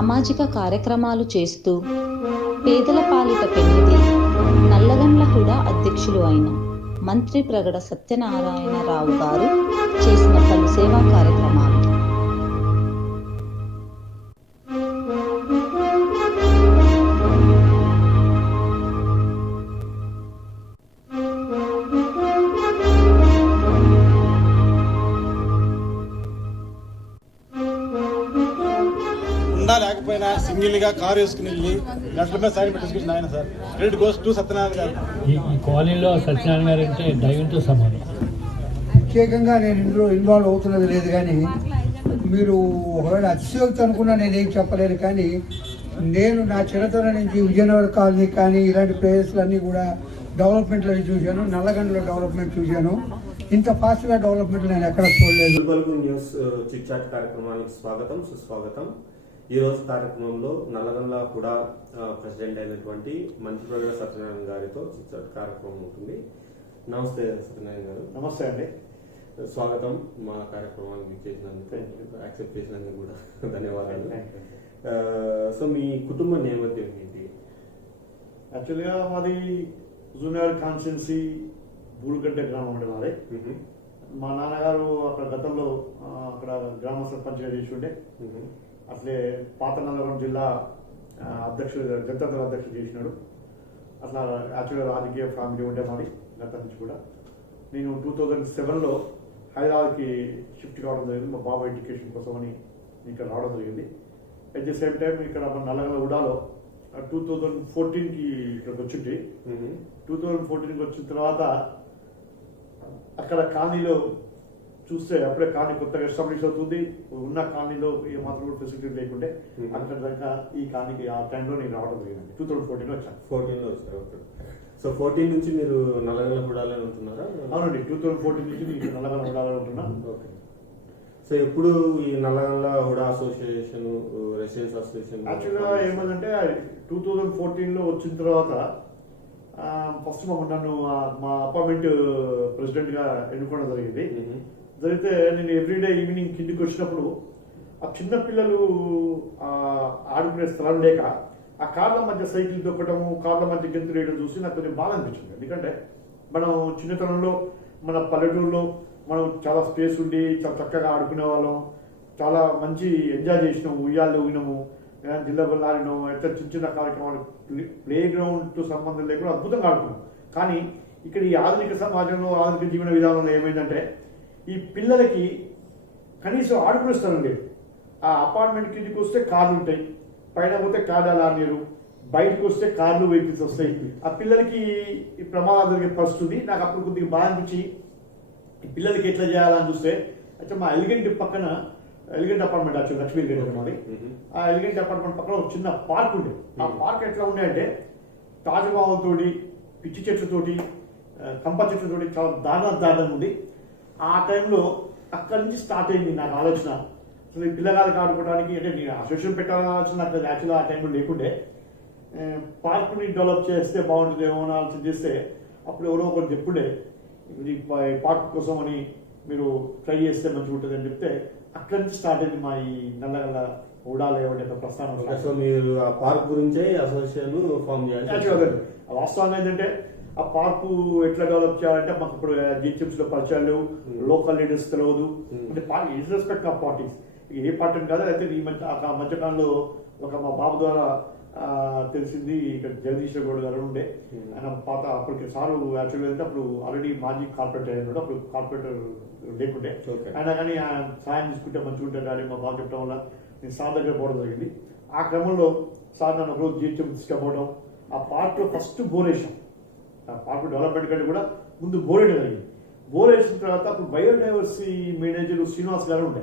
సామాజిక కార్యక్రమాలు చేస్తూ పేదల పాలిట పెన్నిధి నల్లగండ్ల హుడా అధ్యక్షులు అయిన మంత్రి ప్రగడ సత్యనారాయణరావు గారు చేసిన పలు సేవా కార్యక్రమాలు. లేకపోయినా సింగిల్ గా కారు వేసుకుని వెళ్ళి గంటల మీద సైన్ పెట్టేసుకుని ఆయన sir credit goes to Satyanarayana గారు. ఈ కాలనీలో సత్యనారాయణ గారు అంటే దైవంతో సమానం. ప్రత్యేకంగా నేను ఇందులో ఇన్వాల్వ్ అవుతున్నది లేదు, కానీ మీరు ఒకవేళ అతిశయోక్తి అనుకున్నా నేనేం చెప్పలేను. కానీ నేను నా చిరతనం నుంచి విజయనగర కాలనీ కానీ ఇలాంటి ప్లేసెస్లన్నీ కూడా డెవలప్మెంట్లో చూశాను. నల్లగండ్లో డెవలప్మెంట్ చూశాను. ఇంత ఫాస్ట్గా డెవలప్మెంట్ నేను ఎక్కడ చూడలేదు. న్యూస్ చిట్ చాట్ కార్యక్రమానికి స్వాగతం, సుస్వాగతం. ఈరోజు కార్యక్రమంలో నల్లగండ్ల హుడా ప్రెసిడెంట్ అయినటువంటి మంత్రి ప్రగడ సత్యనారాయణ గారితో చిట్ చాట్ కార్యక్రమం ఉంటుంది. నమస్తే సత్యనారాయణ గారు. నమస్తే అండి, స్వాగతం. మా కార్యక్రమానికి చేసినందుకు, యాక్సెప్ట్ చేసినందుకు కూడా ధన్యవాదాలు. సో మీ కుటుంబ నేపథ్యం ఏంటి? యాక్చువల్గా మాది హుజూర్నగర్ కాన్స్టిట్యున్సీ బూరుగడ్డ గ్రామం అండి మాది. మా నాన్నగారు అక్కడ గతంలో అక్కడ గ్రామ సర్పంచ్గా చేసి ఉండే, అట్లే పాత నల్లగొండ జిల్లా అధ్యక్షుడు జనతా అధ్యక్షుడు చేసినాడు. అట్లా యాక్చువల్గా రాజకీయ ఫ్యామిలీ ఉండే మాది గతం నుంచి కూడా. నేను 2007లో హైదరాబాద్కి షిఫ్ట్ కావడం జరిగింది మా బాబు ఎడ్యుకేషన్ కోసం అని ఇక్కడ రావడం జరిగింది. అట్ ది సేమ్ టైం ఇక్కడ మన నల్లగొండ హుడాలో 2014కి ఇక్కడికి వచ్చింది. 2014కి వచ్చిన తర్వాత అక్కడ కాలనీలో చూస్తే అప్పుడే కాలనీ కొత్తగా ఎస్టాబ్లిష్ అవుతుంది. ఉన్న కాలనీలో ఏమాత్రం కూడా ఫెసిలిటీ లేకుంటే అక్కడ దాకా ఈ కాలనీకి ఆ టైంలో నేను రావడం జరిగింది. 2014లో వచ్చాను. 14లో వచ్చారు. సో 14 నుంచి మీరు నల్లగండ్ల హుడాలో ఉంటున్నారా? అవునండి, 2014 నుంచి నేను నల్లగండ్ల హుడాలో ఉంటున్నా. ఓకే. సో ఎప్పుడు ఈ Nallagandla HUDA association, residence association యాక్చువల్గా ఏమందంటే 2014లో వచ్చిన తర్వాత ఫస్ట్ నన్ను మా అపార్ట్మెంట్ ప్రెసిడెంట్గా ఎన్నుకోవడం జరిగింది. జరిగితే నేను ఎవ్రీడే ఈవినింగ్ కిందికి వచ్చినప్పుడు ఆ చిన్న పిల్లలు ఆడుకునే స్థలం లేక ఆ కార్ల మధ్య సైకిల్ దొక్కటము, కార్ల మధ్య గెంతు వేయడం చూసి నాకు కొంచెం బాధ అనిపించింది. ఎందుకంటే మనం చిన్నతనంలో మన పల్లెటూరులో మనం చాలా స్పేస్ ఉండి చాలా చక్కగా ఆడుకునే వాళ్ళం, చాలా మంచి ఎంజాయ్ చేసినాము, ఉయ్యాలు ఊగినాము, జిల్లా ఆడినాము, ఎట్లా చిన్న చిన్న కార్యక్రమాలు, ప్లే గ్రౌండ్తో సంబంధం లేకుండా అద్భుతంగా ఆడుకున్నాం. కానీ ఇక్కడ ఈ ఆధునిక సమాజంలో, ఆధునిక జీవన విధానంలో ఏమైందంటే ఈ పిల్లలకి కనీసం ఆడుకునే స్థలం లేదు. ఆ అపార్ట్మెంట్ కిందికి వస్తే కార్లు ఉంటాయి, పైన పోతే కార్లు ఆడలేరు, బయటకు వస్తే కార్లు వెహికల్స్ వస్తాయి. ఆ పిల్లలకి ఈ ప్రమాదం జరిగే పరిస్థితుంది. నాకు అప్పుడు కొద్దిగా బాగా అనిపించి ఈ పిల్లలకి ఎట్లా చేయాలని చూస్తే అయితే మా ఎలిగెంట్ పక్కన, ఎలిగెంట్ అపార్ట్మెంట్ యాక్చువల్ లక్ష్మీ ఉన్నది, ఆ ఎలిగెంట్ అపార్ట్మెంట్ పక్కన ఒక చిన్న పార్క్ ఉండే. ఆ పార్క్ ఎట్లా ఉండే అంటే తాజుబావులతోటి, పిచ్చి చెట్లతోటి, కంప చెట్లతోటి చాలా దారుణంగా ఉంది. ఆ టైంలో అక్కడి నుంచి స్టార్ట్ అయింది నాకు ఆలోచన. అసలు ఈ పిల్లగాళ్ళకి ఆడుకోవడానికి అంటే నేను అసోసియేషన్ పెట్టాలని ఆలోచన నాకు యాక్చువల్గా ఆ టైంలో లేకుండే. పార్క్ని డెవలప్ చేస్తే బాగుంటుందేమో అని ఆలోచన చేస్తే అప్పుడు ఎవరో ఒకరు చెప్పుడే ఈ పార్క్ కోసం అని మీరు ట్రై చేస్తే మంచిగా ఉంటుంది అని చెప్తే అక్కడి నుంచి స్టార్ట్ అయింది మా ఈ నల్లగండ్ల హుడా లేఅవుట్ ప్రస్థానం. సో మీరు ఆ పార్క్ గురించే అసోసియేషన్ ఫామ్ చేయాలి. వాస్తవంగా ఏంటంటే ఆ పార్కు ఎట్లా డెవలప్ చేయాలంటే మాకు ఇప్పుడు జిహెచ్ఎంసీ లో పరిచయాలు లేవు, లోకల్ లీడర్స్ తెలియదు. అంటే పార్టీ ఇర్రెస్పెక్ట్ ఆఫ్ పార్టీస్, ఏ పార్టీ కాదు. అయితే ఈ మధ్యకాలంలో ఒక మా బాబు ద్వారా తెలిసింది, ఇక్కడ జగదీశ్వర గౌడ్ గారు ఉండే, ఆయన పాత అప్పటికి సారు యాక్చువల్గా అంటే అప్పుడు ఆల్రెడీ మాజీ కార్పొరేటర్ అయ్యాడు, అప్పుడు కార్పొరేటర్ లేకుండే. అయినా కానీ ఆయన సాయం తీసుకుంటే మంచిగా ఉంటుంది కానీ మా బాబు చెప్పడం వల్ల నేను సార్ దగ్గర పోవడం జరిగింది. ఆ క్రమంలో సార్ నన్ను ఒకరోజు జిహెచ్ఎంసీ తీసుకుపోవడం, ఆ పార్క్లో ఫస్ట్ బోర్ వేసాం. పార్క్ డెవలప్మెంట్ కంటే కూడా ముందు బోర్ వేయడం జరిగింది. బోర్ వేసిన తర్వాత అప్పుడు బయోడైవర్సిటీ మేనేజర్ శ్రీనివాస్ గారు ఉండే.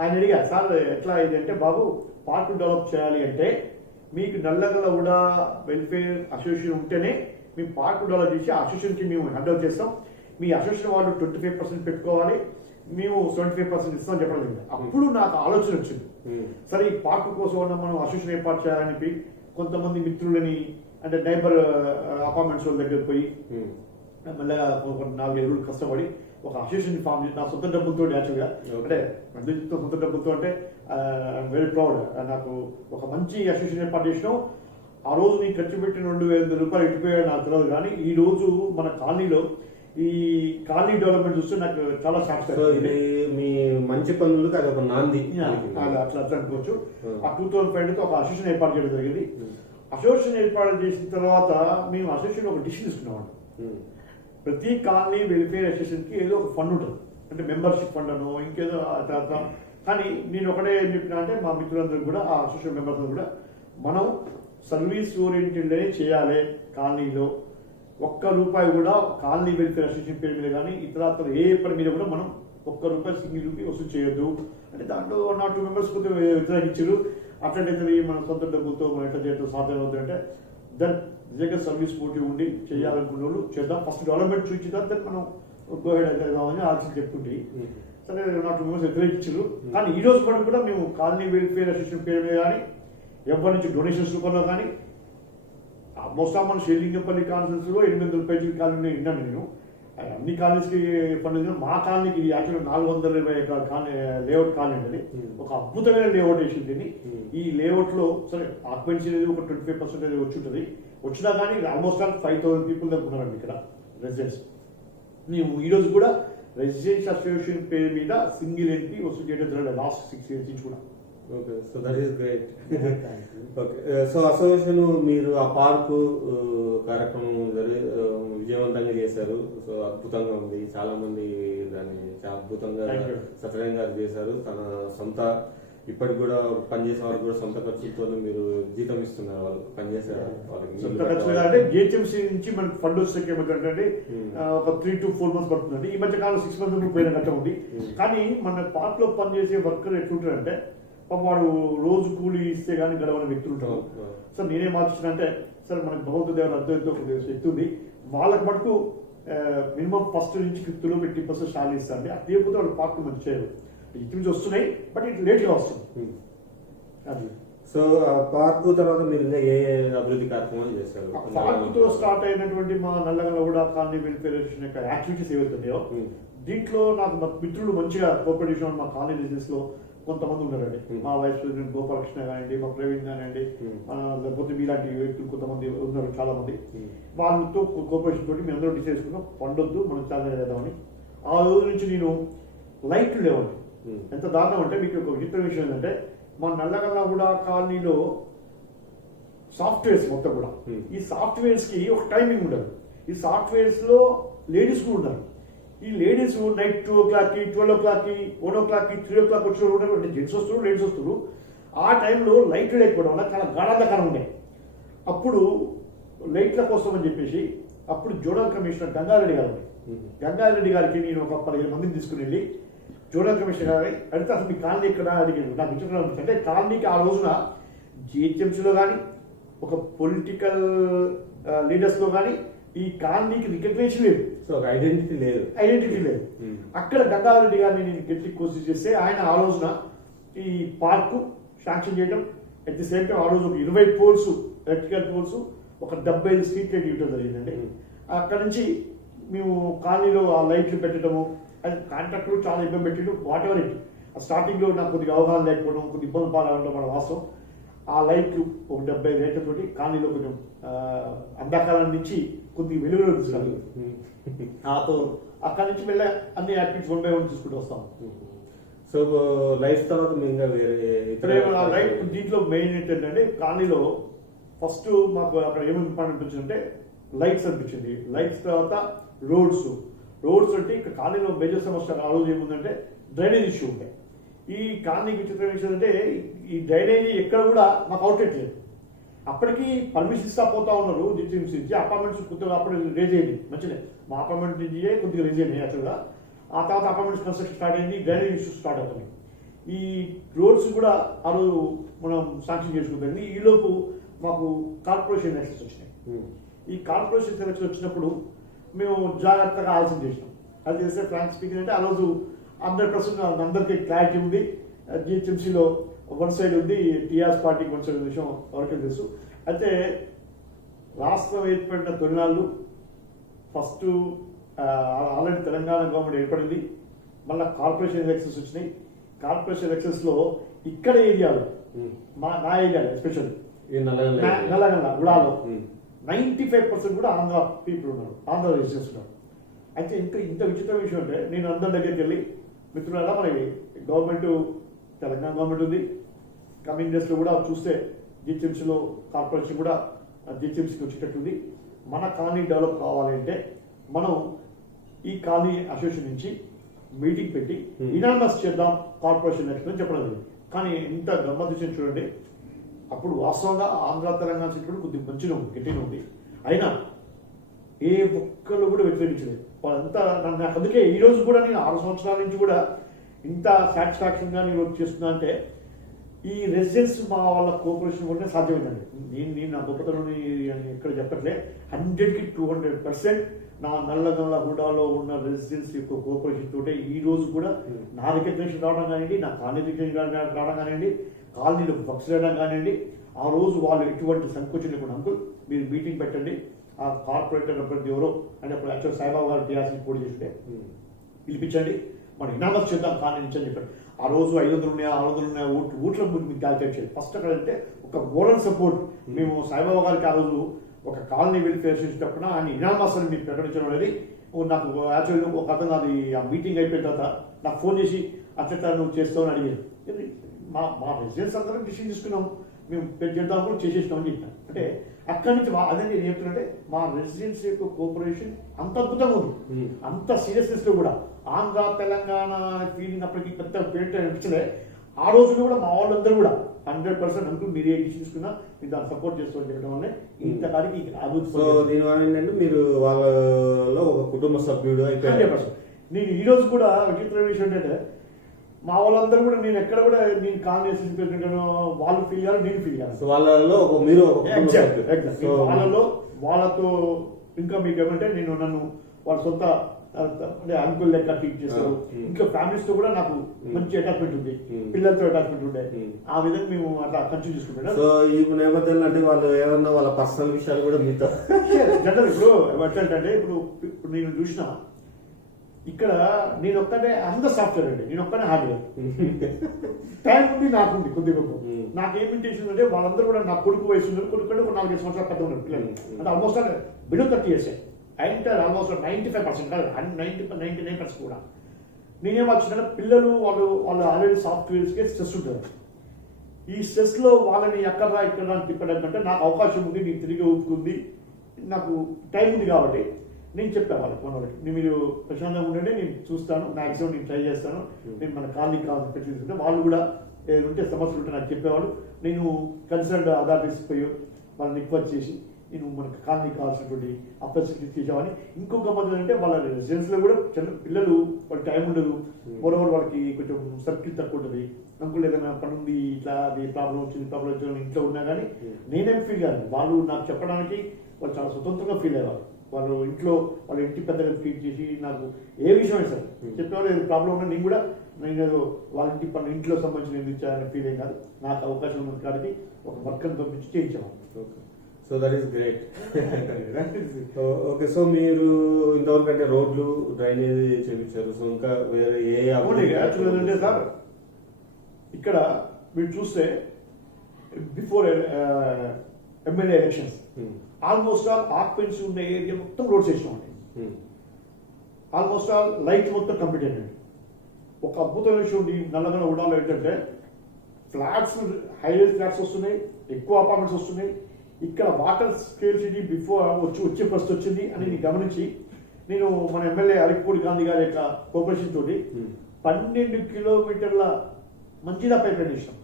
ఆయన అడిగా, సార్ ఎట్లా ఇది అంటే, బాబు పార్క్ డెవలప్ చేయాలి అంటే మీకు నల్లగండ్ల హుడా వెల్ఫేర్ అసోసియేషన్ ఉంటేనే మేము పార్క్ డెవలప్ చేసి ఆ అసోసియేషన్కి మేము హ్యాండ్ ఓవర్ చేస్తాం. మీ అసోసియేషన్ వాళ్ళు 25% పెట్టుకోవాలి, మేము 75% ఇస్తామని చెప్పడం జరిగింది. అప్పుడు నాకు ఆలోచన వచ్చింది, సరే ఈ పార్క్ కోసం మనం అసోసియేషన్ ఏర్పాటు చేయాలని కొంతమంది మిత్రులని అంటే నైబర్ అపార్ట్మెంట్స్ వాళ్ళ దగ్గర పోయి మెల్లగా ఒక 4-5 రోజులు కష్టపడి ఒక అసోసియేషన్ ఫామ్ చేసి నా సొంత డబ్బులతో యాక్చువల్గా అంటే అందరితో సొంత డబ్బులతో అంటే ఐఎమ్ వెరీ ప్రౌడ్. నాకు ఒక మంచి అసోసియేషన్ ఏర్పాటు చేసినాం. ఆ రోజు నేను ఖర్చు పెట్టిన 2,000 రూపాయలు ఎట్టిపోయాడు నాకు తెలియదు, కానీ ఈ రోజు మన కాలనీలో ఈ కాలనీ డెవలప్మెంట్ చూస్తే నాకు చాలా సో సాటిస్ఫాక్షన్. ఇది మీ మంచి పనులకు అది ఒక నాంది. అట్లా అనుకోవచ్చు. ఆ 2005 ఒక అసోసియేషన్ ఏర్పాటు చేయడం జరిగింది. అసోసియేషన్ ఏర్పాటు చేసిన తర్వాత మేము అసోసియేషన్ ఒక డిసిషన్ తీసుకున్నామండి. ప్రతి కాలనీ వెల్ఫేర్ అసోసియేషన్కి ఏదో ఒక ఫండ్ ఉంటుంది, అంటే మెంబర్షిప్ ఫండ్ అనో ఇంకేదో తర్వాత. కానీ నేను ఒకటే ఏం చెప్పినా అంటే మా మిత్రులందరూ కూడా ఆ అసోసియేషన్ మెంబర్స్ కూడా మనం సర్వీస్ ఓరియంటెడ్నే చేయాలి. కాలనీలో ₹1 కూడా కాలనీ వెల్ఫేర్ అసోసియేషన్ పేరు మీద కానీ ఇతర ఏ పని మీద కూడా మనం ₹1 సింగిల్ రూపీ వసూలు చేయొద్దు అంటే దాంట్లో నా 2 మెంబర్స్ కొంచెం వ్యతిరేకించారు. అట్లయితే మన సొంత డబ్బులతో మనం ఎట్లా చేయడం సాధ్యం అవుతుంది అంటే దెన్ నిజంగా సర్వీస్ మోటివ్ ఉండి చేయాలనుకున్న వాళ్ళు చేద్దాం, ఫస్ట్ డెవలప్మెంట్ చూపించుదాం, దెన్ మనం గోహెడ్ అవుతామని ఆలోచన చెప్తుంటే సరే నా 2 మెంబర్స్ వ్యతిరేకించారు. కానీ ఈ రోజు మనకు కూడా మేము కాలనీ వెల్ఫేర్ అసోసియేషన్ పేరు మీద కానీ ఎవరి నుంచి డొనేషన్స్ రూపంలో కానీ మోస్ట్ ఆఫ్ మన శ్రీలింగపల్లి కాన్ఫరెన్స్లో 800 పేజీల కాలనీ విన్నాను నేను. అన్ని కాలనీస్కి ఫండ్ మా కాలనీకి యాక్చువల్గా 420 ఎకరాల కాలనీ లేఅవుట్ కాలనీ అండి. ఒక అద్భుతమైన లేఅవుట్ వేసింది దీన్ని. ఈ లేఅవుట్లో సరే ఆక్యుపెన్సీ అనేది ఒక 25% అనేది వచ్చి ఉంటుంది. వచ్చినా కానీ ఆల్మోస్ట్ ఆల్ 5,000 పీపుల్ దగ్గర ఉన్నారండి ఇక్కడ రెసిడెంట్స్. మేము ఈరోజు కూడా రెసిడెన్స్ అసోసియేషన్ పేరు మీద సింగిల్ ఎంట్రీ వసూలు చేయడం జరగలేదు లాస్ట్ 6 years నుంచి కూడా. Okay, so that is great. Okay, so association మీరు ఆ పార్కు కార్యక్రమం విజయవంతంగా చేశారు. సో అద్భుతంగా ఉంది. చాలా మంది దాన్ని చాలా అద్భుతంగా సత్యనారాయణ గారు చేశారు. తన సొంత ఇప్పటికి కూడా పనిచేసే వాళ్ళకి కూడా సొంత ఖర్చులతో మీరు జీతం ఇస్తున్నారు వాళ్ళు పనిచేసే వాళ్ళకి. సొంత ఖర్చులు అంటే జిహెచ్ఎంసీ నుంచి మనకి ఫండ్ వస్తే ఏమంటే ఒక 3 to 4 months పడుతుందండి. ఈ మధ్య కాలం 6 months పోయిన గట్ట ఉంది. కానీ మన పార్క్ లో పనిచేసే వర్కర్ ఎట్లుంటారంటే వాడు రోజు కూలీ ఇస్తే కానీ గడవని వ్యక్తులు ఉంటారు. సో నేనేం ఆలోచించిన అంటే సరే మనకి భగవంతుడు దేవుని అర్థంతో ఒక శక్తి ఉంది, వాళ్ళకి మటుకు మినిమం ఫస్ట్ నుంచి 50% శాలరీ ఇస్తారండి. అది లేకపోతే వాళ్ళు పార్క్ మంచి చేయరు. ఇటు నుంచి వస్తున్నాయి బట్ ఇటు లేట్గా వస్తుంది. అది సో పార్కు తర్వాత మీరు ఇంకా ఏ అభివృద్ధి కార్యక్రమాలు చేశారు? పార్కుతో స్టార్ట్ అయినటువంటి మా నల్లగల కూడా కాలనీ వెల్ఫేర్ యొక్క యాక్టివిటీస్ ఏవైతున్నాయో దీంట్లో నాకు మా మిత్రులు మంచిగా కోఆపరేట్ చేసిన మా కాలనీ బిజినెస్ లో కొంతమంది ఉన్నారండి. మా వైస్ ప్రెసిడెంట్ గోపాలకృష్ణ కానివ్వండి, మా ప్రవీణ్ కానివ్వండి, లేకపోతే మీలాంటి వ్యక్తులు కొంతమంది ఉన్నారు చాలా మంది. వాళ్ళతో కోఆపరేషన్ తోటి మేము అందరూ డిసైడ్ చేసుకున్నాం పండొద్దు మనం చాలా చేద్దామని. ఆ రోజు నుంచి నేను లైట్లు లేవండి. ఎంత దారుణం అంటే మీకు ఒక విచిత్ర విషయం ఏంటంటే మా నల్లగల్ల కూడా కాలనీలో సాఫ్ట్వేర్స్ మొత్తం కూడా ఈ సాఫ్ట్వేర్స్ కి ఒక టైమింగ్ ఉండదు. ఈ సాఫ్ట్వేర్స్ లో లేడీస్ కూడా ఉన్నారు. ఈ ladies night 2 o'clock, 12 o'clock, 1 o'clock, 3 o'clock వచ్చిన జెంట్స్ వస్తారు, లేడీస్ వస్తారు. ఆ టైంలో లైట్లు లేకపోవడం వల్ల చాలా గాఢాంధకారం ఉన్నాయి. అప్పుడు లైట్ల కోసం అని చెప్పేసి అప్పుడు జోనల్ కమిషనర్ గంగారెడ్డి గారికి నేను ఒక 15 మందిని తీసుకుని వెళ్ళి జోనల్ కమిషనర్ గారి అడిగితే అసలు మీ కాలనీ ఎక్కడ అడిగాను. నాకు ఇచ్చిన అంటే కాలనీకి ఆ రోజున జిహెచ్ఎంసీలో కానీ ఒక పొలిటికల్ లీడర్స్లో కానీ ఈ కాలనీకి రికగ్నేషన్ లేదు. సో ఐడెంటిటీ లేదు. అక్కడ గంగారెడ్డి గారిని నేను గట్టి కోర్సు చేస్తే ఆయన ఆ రోజున ఈ పార్కు శాంక్షన్ చేయడం, అట్ ది సేమ్ టైం ఆ రోజు ఒక 20 పోల్స్ ఎలక్ట్రికల్ పోల్స్, ఒక 75 స్ట్రీట్ లైట్ ఇవ్వడం జరిగిందండి. అక్కడ నుంచి మేము కాలనీలో ఆ లైట్లు పెట్టడము, అది కాంట్రాక్టర్ చాలా ఇబ్బంది పెట్టిండు. వాట్ ఎవర్ ఇట్ స్టార్టింగ్లో నాకు కొద్దిగా అవగాహన లేకపోవడం, కొద్ది ఇబ్బంది పాలవడం మన వాస్తవం. ఆ లైట్లు ఒక 75 లైట్లతోటి కాలనీలో కొంచెం అంధకాలం నుంచి కొద్దిగా వెలుగులో తీసుకురాలి. అక్కడి నుంచి వెళ్ళే అన్ని యాక్టివిటీస్ 1 by 1 చూసుకుంటూ వస్తాం. సో లైఫ్ తర్వాత ఇంకా వేరే లైఫ్ దీంట్లో మెయిన్ ఏంటంటే కాలనీలో ఫస్ట్ మాకు అక్కడ ఏమేమి ఇంపార్టెంట్ అనిపించిందంటే లైట్స్ అనిపించింది. లైట్స్ తర్వాత రోడ్స్ అంటే ఇక్కడ కాలనీలో మేజర్ సమస్య ఆ రోజు ఏముందంటే డ్రైనేజ్ ఇష్యూ ఉంటాయి. ఈ కాలనీకి విచిత్రమైన విషయం అంటే ఈ డ్రైనేజీ ఎక్కడ కూడా మాకు అవుట్లెట్ లేదు. అప్పటికి పర్మిషన్ ఇస్తా పోతా ఉన్నారు జిహెచ్ఎంసీ నుంచి. అపార్ట్మెంట్స్ కొద్దిగా అప్పుడు రేజ్ అయింది మంచిగా, మా అపార్ట్మెంట్ నుంచి కొద్దిగా రేజ్ అయింది యాక్చువల్గా. ఆ తర్వాత అపార్ట్మెంట్స్ కన్స్ట్రక్షన్ స్టార్ట్ అయింది, డ్రైనేజ్ ఇష్యూస్ స్టార్ట్ అవుతున్నాయి. ఈ రోడ్స్ కూడా ఆ రోజు మనం శాంక్షన్ చేసుకుంటుంది. ఈలోపు మాకు కార్పొరేషన్ ఎలక్షన్స్ వచ్చినాయి. ఈ కార్పొరేషన్ ఎలక్షన్ వచ్చినప్పుడు మేము జాగ్రత్తగా ఆలోచన చేసినాం. అది చేస్తే ఫ్రాంక్ స్పీకింగ్ అంటే ఆ రోజు 100% అందరికీ క్లారిటీ ఉంది. జిహెచ్ఎంసీలో 1 side ఉంది, టీఆర్ఎస్ పార్టీకి 1 side విషయం ఎవరికీ తెలుసు. అయితే రాష్ట్రం ఏర్పడిన తొలినాళ్ళు ఫస్ట్ ఆల్రెడీ తెలంగాణ గవర్నమెంట్ ఏర్పడింది. మళ్ళీ కార్పొరేషన్ ఎలక్షన్స్ వచ్చినాయి. కార్పొరేషన్ ఎలక్షన్స్లో ఇక్కడ ఏరియాలో నా ఏరియాలో ఎస్పెషల్లీ ఈ నల్లగొండ నల్లగొండ గుడాలో 95% కూడా ఆంధ్ర పీపుల్ ఉన్నారు, ఆంధ్ర రెసిడెంట్స్ ఉన్నారు. అయితే ఇంత విచిత్ర విషయం అంటే నేను అందరి దగ్గరికి వెళ్ళి మిత్రులారా మరి గవర్నమెంట్ తెలంగాణ గవర్నమెంట్ ఉంది, కమింగ్ డేస్లో కూడా చూస్తే జిహెచ్ఎంసీలో కార్పొరేషన్ కూడా జిహెచ్ఎంసీకి వచ్చేటట్టుంది. మన కాలనీ డెవలప్ కావాలంటే మనం ఈ కాలనీ అసోసియేషన్ నుంచి మీటింగ్ పెట్టి ఇనానమస్ చేద్దాం కార్పొరేషన్ ఎలక్షన్ అని చెప్పడం జరిగింది. కానీ ఇంత గమ్మత్తు చూడండి, అప్పుడు వాస్తవంగా ఆంధ్ర తెలంగాణ సీట్ కూడా కొద్దిగా మంచిగా ఉంది, గట్టిగా ఉంది. అయినా ఏ ఒక్కళ్ళు కూడా వ్యతిరేకించలేదు వాళ్ళంతా. నాకు అందుకే ఈ రోజు కూడా నేను 6 సంవత్సరాల నుంచి కూడా ఇంత సాటిస్ఫాక్షన్గా నేను వర్క్ చేస్తున్నా అంటే ఈ రెసిడెన్స్ మా వాళ్ళ కోఆపరేషన్ కూడా సాధ్యమైందండి. నేను నా గొప్పతనం ఎక్కడ చెప్పట్లే, 100కి 200% నా నల్లగొండ హుడాలో ఉన్న రెసిడెన్స్ యొక్క కోఆపరేషన్ తోటే ఈ రోజు కూడా నా రికగ్నేషన్ రావడం కానివ్వండి, నా కాలనీ రికగ్నేషన్ రావడం కానివ్వండి, కాలనీలో బక్స్ వేయడం కానివ్వండి. ఆ రోజు వాళ్ళు ఎటువంటి సంకోచం లేకుండా అంకుల్ మీరు మీటింగ్ పెట్టండి, ఆ కార్పొరేటర్ అభ్యర్థి ఎవరో అంటే అప్పుడు యాక్చువల్ సాయిబాబా గారు టీఆర్సీ పోటీ చేస్తే పిలిపించండి, మనం ఇనామస్ చేద్దాం కాలనీ నుంచి అని చెప్పాడు. ఆ రోజు 500 ఉన్నాయా 600 ఉన్నాయా ఓట్ల మీకు క్యాల్కులేట్ చేయాలి. ఫస్ట్ అక్కడ అంటే ఒక మోరల్ సపోర్ట్ మేము సాయిబాబా గారికి ఆ రోజు ఒక కాలనీ వెల్ఫేర్ చేసేటప్పుడు ఆయన ఇనామస్ అని మీకు ప్రకటించడం అనేది నాకు యాక్చువల్గా ఒక అతను అది ఆ మీటింగ్ అయిపోయిన తర్వాత నాకు ఫోన్ చేసి అట్లా నువ్వు చేస్తావని అడిగాను. మా రెసిడెన్స్ అందరం డిసిషన్ తీసుకున్నాం, మేము చేద్దాం కూడా చేసేసినామని చెప్పాను. అంటే అక్కడి నుంచి అదే నేను చెప్తున్నట్టే మా రెసిడెన్స్ యొక్క కోఆపరేషన్ అంత అద్భుతంగా ఉంది, అంత సీరియస్నెస్ లో కూడా ఆంధ్ర తెలంగాణ ఫీలింగ్ అప్పటికి పెద్ద పేట అనిపించలే. ఆ రోజుల్లో కూడా మా వాళ్ళందరూ కూడా 100% అంటూ మీరు ఏ డిసిషన్ తీసుకున్నా మీరు దాన్ని సపోర్ట్ చేస్తామని చెప్పడం వల్లే ఇంతకాడికి అభివృద్ధి. సో దీనివల్ల ఏంటంటే మీరు వాళ్ళలో ఒక కుటుంబ సభ్యుడు అయిపోయారు. నేను ఈ రోజు కూడా విచిత్ర విషయం ఏంటంటే మా వాళ్ళందరూ కూడా నేను ఎక్కడ కూడా నేను కాంగ్రెస్ ప్రెసిడెంట్ వాళ్ళు ఫీల్ కాదు, నేను ఫీల్ కాదు. సో వాళ్ళలో మీరు వాళ్ళలో వాళ్ళతో ఇంకా మీకు ఏమంటే నేను నన్ను వాళ్ళ సొంత అంటే అంకుల్ లెక్క ట్రీట్ చేస్తారు. ఇంట్లో ఫ్యామిలీస్ తో కూడా నాకు మంచి అటాచ్మెంట్ ఉంది, పిల్లలతో అటాచ్మెంట్ ఉండే. ఆ విధంగా మేము అట్లా కంటిన్యూ చేసుకుంటాం. సో ఈ నేపథ్యంలో అంటే వాళ్ళు ఏమన్నా వాళ్ళ పర్సనల్ విషయాలు కూడా మీతో జనరల్ ఇప్పుడు ఎట్లంటే ఇప్పుడు నేను చూసిన ఇక్కడ నేను ఒక్కనే అంత సాఫ్ట్వేర్ అండి, నేను ఒక్కనే హార్డ్వేర్. టైం ఉంది నాకుంది కొద్దిగా. నాకు ఏం ఇంటెన్షన్ అంటే వాళ్ళందరూ కూడా నా కొడుకు వయసు ఉన్నారు, కొడుకు కంటే 4-5 సంవత్సరాలు పెద్ద ఉన్నారు పిల్లలు. అంటే ఆల్మోస్ట్ బిలో 30 years అంటే ఆల్మోస్ట్ 95% కాదు 99% కూడా. నేనేం వచ్చిన పిల్లలు వాళ్ళు ఆల్రెడీ సాఫ్ట్వేర్స్కే స్ట్రెస్ ఉంటుంది. ఈ స్ట్రెస్లో వాళ్ళని ఎక్కడ ఇక్కడ తిప్పడం కంటే నాకు అవకాశం ఉంది, నేను తిరిగి ఒప్పుకుంది, నాకు టైం ఉంది కాబట్టి నేను చెప్పాను వాళ్ళకి మీరు ప్రశాంతంగా ఉండండి, నేను చూస్తాను, మ్యాక్సిమం నేను ట్రై చేస్తాను, నేను మన కాలనీకి కావాల్సిన పెట్టించుకుంటే వాళ్ళు కూడా ఉంటే సమస్యలు ఉంటే నాకు చెప్పేవాళ్ళు. నేను కన్సర్న్ అథారిటీస్ పోయి వాళ్ళని రిక్వెస్ట్ చేసి నేను మనకు కాలనీకి కావాల్సినటువంటి ఆ ఫెసిలిటీస్ చేసామని. ఇంకొక మధ్య అంటే వాళ్ళ రెసిడెన్స్లో కూడా చిన్న పిల్లలు వాళ్ళకి టైం ఉండదు, మరోవర్ వాళ్ళకి కొంచెం సర్కిల్ తక్కువ ఉంటుంది. అంకుల్ ఏదైనా పని ఉంది, ఇట్లా అది ప్రాబ్లం వచ్చింది ఇంట్లో ఉన్నా కానీ నేనేం ఫీల్ కాదు. వాళ్ళు నాకు చెప్పడానికి వాళ్ళు చాలా స్వతంత్రంగా ఫీల్ అయ్యేవారు. వాళ్ళు ఇంట్లో వాళ్ళ ఇంటి పెద్దగా ట్రీట్ చేసి నాకు ఏ విషయం సార్ చెప్పేవాళ్ళు ఏదో ప్రాబ్లం ఉన్నా నేను ఏదో వాళ్ళ ఇంటి పని ఇంట్లో సంబంధించిన ఇచ్చారని ఫీల్ అయ్యి కాదు. నాకు అవకాశం ఉన్న కాడికి ఒక వర్కర్ని పంపించి చేయించేవాళ్ళు. So that is great. Okay, so మీరు ఇంతవరకు అంటే రోడ్లు డ్రైనేజ్ చేయించారు. సో ఇంకా వేరే ఏ యాక్చువల్ అంటే సార్ ఇక్కడ మీరు చూస్తే before MLA elections almost all occupancy ఉన్న ఏరియా మొత్తం రోడ్స్ వేసినామండి. ఆల్మోస్ట్ ఆల్ లైట్ మొత్తం కంప్లీట్ అయ్యండి. ఒక అద్భుతమైన విషయం ఉంది నల్లగొండ ఉడాలో ఏంటంటే ఫ్లాట్స్ హైవే ఫ్లాట్స్ వస్తున్నాయి, ఎక్కువ అపార్ట్మెంట్స్ వస్తున్నాయి. ఇక్కడ వాటర్ స్కేర్సిటీ బిఫోర్ వచ్చే పరిస్థితి వచ్చింది అని నేను గమనించి నేను మన ఎమ్మెల్యే అరికపూడి గాంధీ గారి యొక్క కోఆపరేషన్ తోటి 12 కిలోమీటర్ల మంచిదా పైప్ లైన్ ఇష్టం.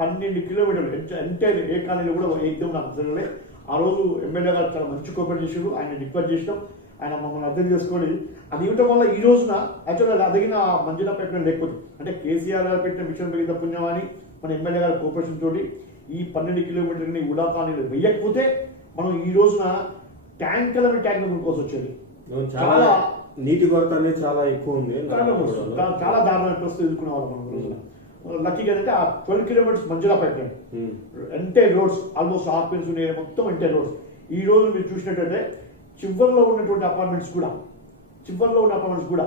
12 కిలోమీటర్లు ఎంటైర్ ఏ కాలనీలో కూడా ఎగ్దాం నాకు జరగలే. ఆ రోజు ఎమ్మెల్యే గారు చాలా మంచి కోఆపరేట్ చేసాడు, ఆయన రిక్వెస్ట్ చేసినాం, ఆయన మమ్మల్ని అర్థం చేసుకొని అది ఇవ్వటం వల్ల ఈ రోజున యాక్చువల్గా అదిగిన మంచిదా పైప్ లైన్ లేకపోతే అంటే కేసీఆర్ గారు పెట్టిన మిషన్ పెరిగిన పుణ్యమని మన ఎమ్మెల్యే గారి కోఆపరేషన్ తోటి ఈ 12 కిలోమీటర్ని ఉడా కాలనీలు వెయ్యకపోతే మనం ఈ రోజున ట్యాంకుల ట్యాంకులు కొనుక్కోవాల్సి వచ్చేది. చాలా నీటి కొరత అనేది చాలా ఎక్కువ ఉంది, చాలా దారుణమైన పరిస్థితి ఎదుర్కొనే వాళ్ళం మనం రోజున. లక్కీగా అంటే ఆ 12 kilometers మధ్యలో పెట్టాను ఎంటైర్ రోడ్స్ ఆల్మోస్ట్ ఆక్యుపెన్సీ ఉన్న మొత్తం ఎంటైర్ రోడ్స్. ఈ రోజు మీరు చూసినట్టయితే చివరిలో ఉన్నటువంటి అపార్ట్మెంట్స్ కూడా చివరిలో ఉన్న అపార్ట్మెంట్స్ కూడా